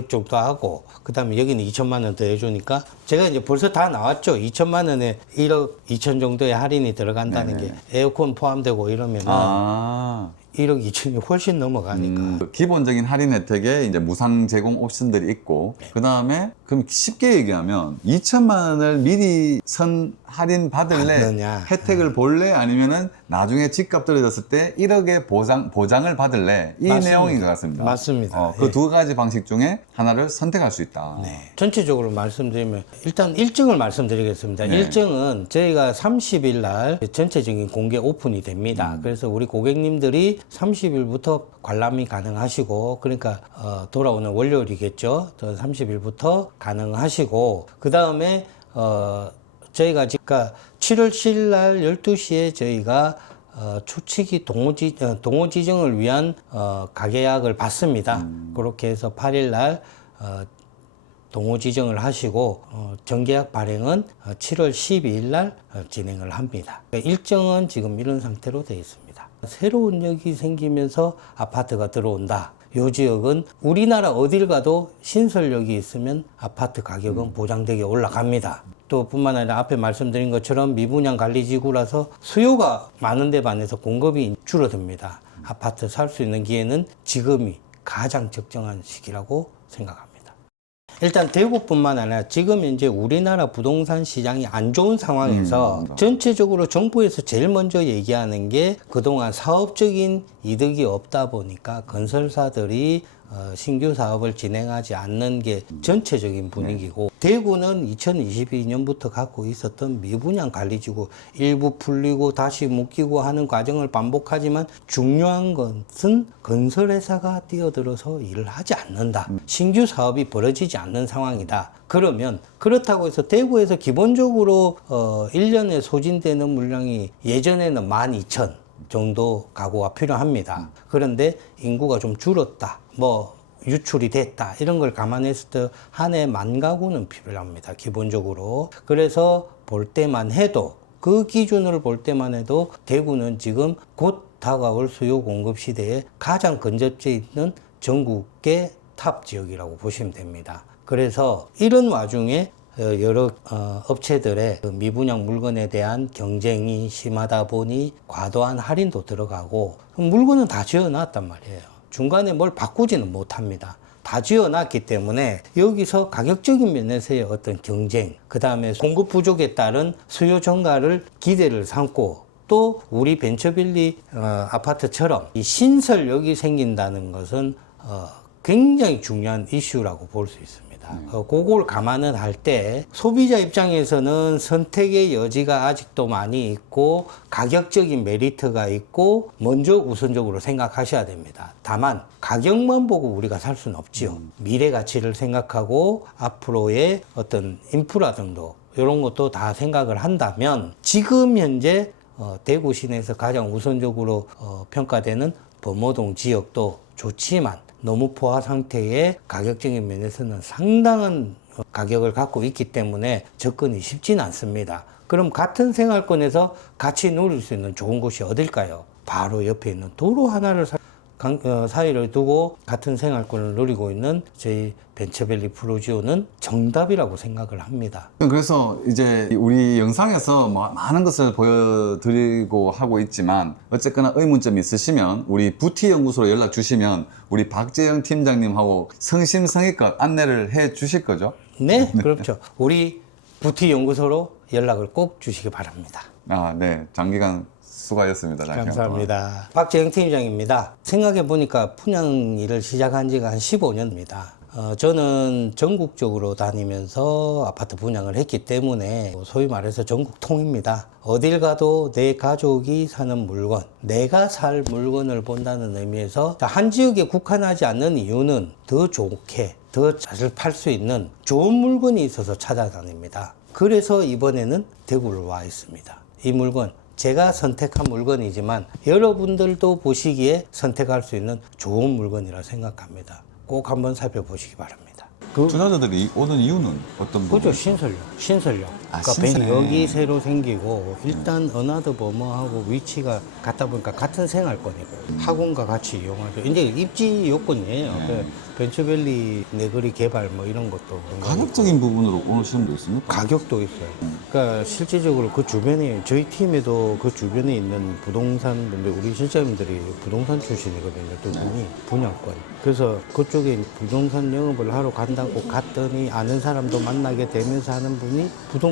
정도 하고, 그 다음에 여기는 2천만 원 더 해주니까, 제가 이제 벌써 다 나왔죠. 2천만 원에 1억 2천 정도의 할인이 들어간다는 게 에어컨 포함되고 이러면은 1억 2천이 훨씬 넘어가니까. 기본적인 할인 혜택에 이제 무상 제공 옵션들이 있고, 그 다음에 그럼 쉽게 얘기하면 2천만 원을 미리 선 할인 받을래, 받느냐. 혜택을 볼래, 아니면은 나중에 집값 떨어졌을 때 1억의 보장을 받을래, 이 맞습니다. 내용인 것 같습니다. 맞습니다. 그 두 가지 방식 중에 하나를 선택할 수 있다. 전체적으로 말씀드리면 일단 일정을 말씀드리겠습니다. 네. 일정은 저희가 30일 날 전체적인 공개 오픈이 됩니다. 그래서 우리 고객님들이 30일부터 관람이 가능하시고, 그러니까 돌아오는 월요일이겠죠. 30일부터 가능하시고, 그 다음에 저희가 지금 7월 7일 날 12시에 저희가 초치기 동호 지정을 위한 가계약을 받습니다. 그렇게 해서 8일 날 동호 지정을 하시고 정계약 발행은 7월 12일 날 진행을 합니다. 일정은 지금 이런 상태로 되어 있습니다. 새로운 역이 생기면서 아파트가 들어온다. 이 지역은 우리나라 어딜 가도 신설역이 있으면 아파트 가격은 보장되게 올라갑니다. 또 뿐만 아니라 앞에 말씀드린 것처럼 미분양 관리지구라서 수요가 많은 데 반해서 공급이 줄어듭니다. 아파트 살 수 있는 기회는 지금이 가장 적정한 시기라고 생각합니다. 일단 대구뿐만 아니라 지금 현재 우리나라 부동산 시장이 안 좋은 상황에서 전체적으로 정부에서 제일 먼저 얘기하는 게 그동안 사업적인 이득이 없다 보니까 건설사들이 신규 사업을 진행하지 않는 게 전체적인 분위기고, 대구는 2022년부터 갖고 있었던 미분양 관리지구 일부 풀리고 다시 묶이고 하는 과정을 반복하지만 중요한 것은 건설회사가 뛰어들어서 일을 하지 않는다. 신규 사업이 벌어지지 않는 상황이다. 그러면 그렇다고 해서 대구에서 기본적으로 1년에 소진되는 물량이 예전에는 12,000 정도 가구가 필요합니다. 그런데 인구가 좀 줄었다, 유출이 됐다, 이런 걸 감안했을 때 한 해 10,000가구는 필요합니다, 기본적으로. 그래서 볼 때만 해도, 그 기준으로 볼 때만 해도 대구는 지금 곧 다가올 수요 공급 시대에 가장 근접해 있는 전국의 탑 지역이라고 보시면 됩니다. 그래서 이런 와중에 여러 업체들의 미분양 물건에 대한 경쟁이 심하다 보니 과도한 할인도 들어가고, 물건은 다 지어놨단 말이에요. 중간에 뭘 바꾸지는 못합니다. 다 지어놨기 때문에 여기서 가격적인 면에서의 어떤 경쟁, 그 다음에 공급 부족에 따른 수요 증가를 기대를 삼고, 또 우리 벤처빌리 아파트처럼 이 신설역이 생긴다는 것은 굉장히 중요한 이슈라고 볼 수 있습니다. 있습니다. 그걸 감안을 할 때 소비자 입장에서는 선택의 여지가 아직도 많이 있고 가격적인 메리트가 있고 먼저 우선적으로 생각하셔야 됩니다. 다만 가격만 보고 우리가 살 수는 없지요. 미래 가치를 생각하고 앞으로의 어떤 인프라 등도 이런 것도 다 생각을 한다면 지금 현재 대구 시내에서 가장 우선적으로 평가되는 범어동 지역도 좋지만 너무 포화 상태의 가격적인 면에서는 상당한 가격을 갖고 있기 때문에 접근이 쉽지는 않습니다. 그럼 같은 생활권에서 같이 누릴 수 있는 좋은 곳이 어딜까요? 바로 옆에 있는 도로 하나를 사이를 두고 같은 생활권을 누리고 있는 저희 벤처밸리 프루지오는 정답이라고 생각을 합니다. 그래서 이제 우리 영상에서 뭐 많은 것을 보여드리고 하고 있지만 어쨌거나 의문점이 있으시면 우리 부티 연구소로 연락 주시면 우리 박재영 팀장님하고 성심성의껏 안내를 해 주실 거죠? 네, 그렇죠. 우리 부티 연구소로 연락을 꼭 주시기 바랍니다. 아, 네. 장기간 수고하셨습니다. 감사합니다. 박재영 팀장입니다. 생각해보니까 분양 일을 시작한 지가 한 15년입니다. 저는 전국적으로 다니면서 아파트 분양을 했기 때문에 소위 말해서 전국 통입니다. 어딜 가도 내 가족이 사는 물건, 내가 살 물건을 본다는 의미에서 한 지역에 국한하지 않는 이유는 더 좋게, 더 잘 팔 수 있는 좋은 물건이 있어서 찾아다닙니다. 그래서 이번에는 대구를 와 있습니다. 이 물건 제가 선택한 물건이지만 여러분들도 보시기에 선택할 수 있는 좋은 물건이라 생각합니다. 꼭 한번 살펴보시기 바랍니다. 투자자들이 오는 이유는 어떤 그죠, 부분? 신설용. 아, 그러니까 신설. 여기 새로 생기고 일단 어나더 버머하고 위치가 같다 보니까 같은 생활권이고 학원과 같이 이용하죠. 이제 입지 요건이에요. 그 벤처밸리 내거리 개발 뭐 이런 것도 가격적인 부분으로 오시는 분 있습니까? 가격도 있어요. 그러니까 실질적으로 그 주변에 저희 팀에도 그 주변에 있는 부동산 분들 우리 실장님들이 부동산 출신이거든요. 두 분이 분양권. 그래서 그쪽에 부동산 영업을 하러 간다고 갔더니 아는 사람도 만나게 되면서 하는 분이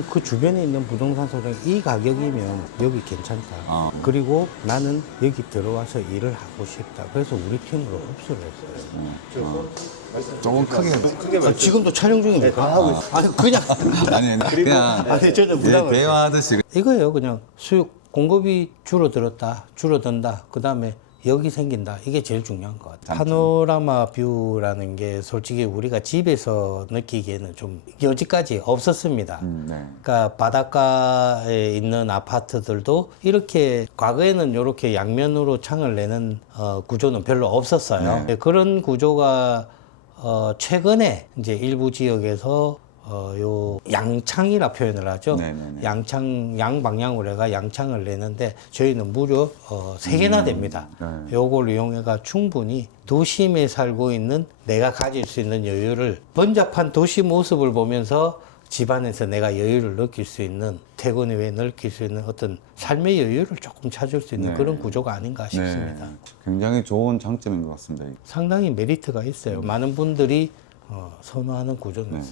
그 주변에 있는 부동산 소장 이 가격이면 여기 괜찮다. 아. 그리고 나는 여기 들어와서 일을 하고 싶다. 그래서 우리 팀으로 흡수를 했어요. 조금 크게 지금도 촬영 중입니까? 아니 그냥 아니 그냥 아니 전혀 부담을 대화하듯이 이거예요. 그냥 수요 공급이 줄어든다. 그 다음에 여기 생긴다. 이게 제일 중요한 것 같아요. 파노라마 뷰라는 게 솔직히 우리가 집에서 느끼기에는 좀 여지까지 없었습니다. 네. 그러니까 바닷가에 있는 아파트들도 이렇게 과거에는 이렇게 양면으로 창을 내는 구조는 별로 없었어요. 네. 그런 구조가 최근에 이제 일부 지역에서 요 양창이라 표현을 하죠. 네네네. 양방향으로 해가 양창을 내는데 저희는 무려 3개나 됩니다. 네. 요걸 이용해가 충분히 도심에 살고 있는 내가 가질 수 있는 여유를 번잡한 도시 모습을 보면서 집안에서 내가 여유를 느낄 수 있는 퇴근 후에 느낄 수 있는 어떤 삶의 여유를 조금 찾을 수 있는 네. 그런 구조가 아닌가 싶습니다. 네. 굉장히 좋은 장점인 것 같습니다. 상당히 메리트가 있어요. 많은 분들이 선호하는 구조는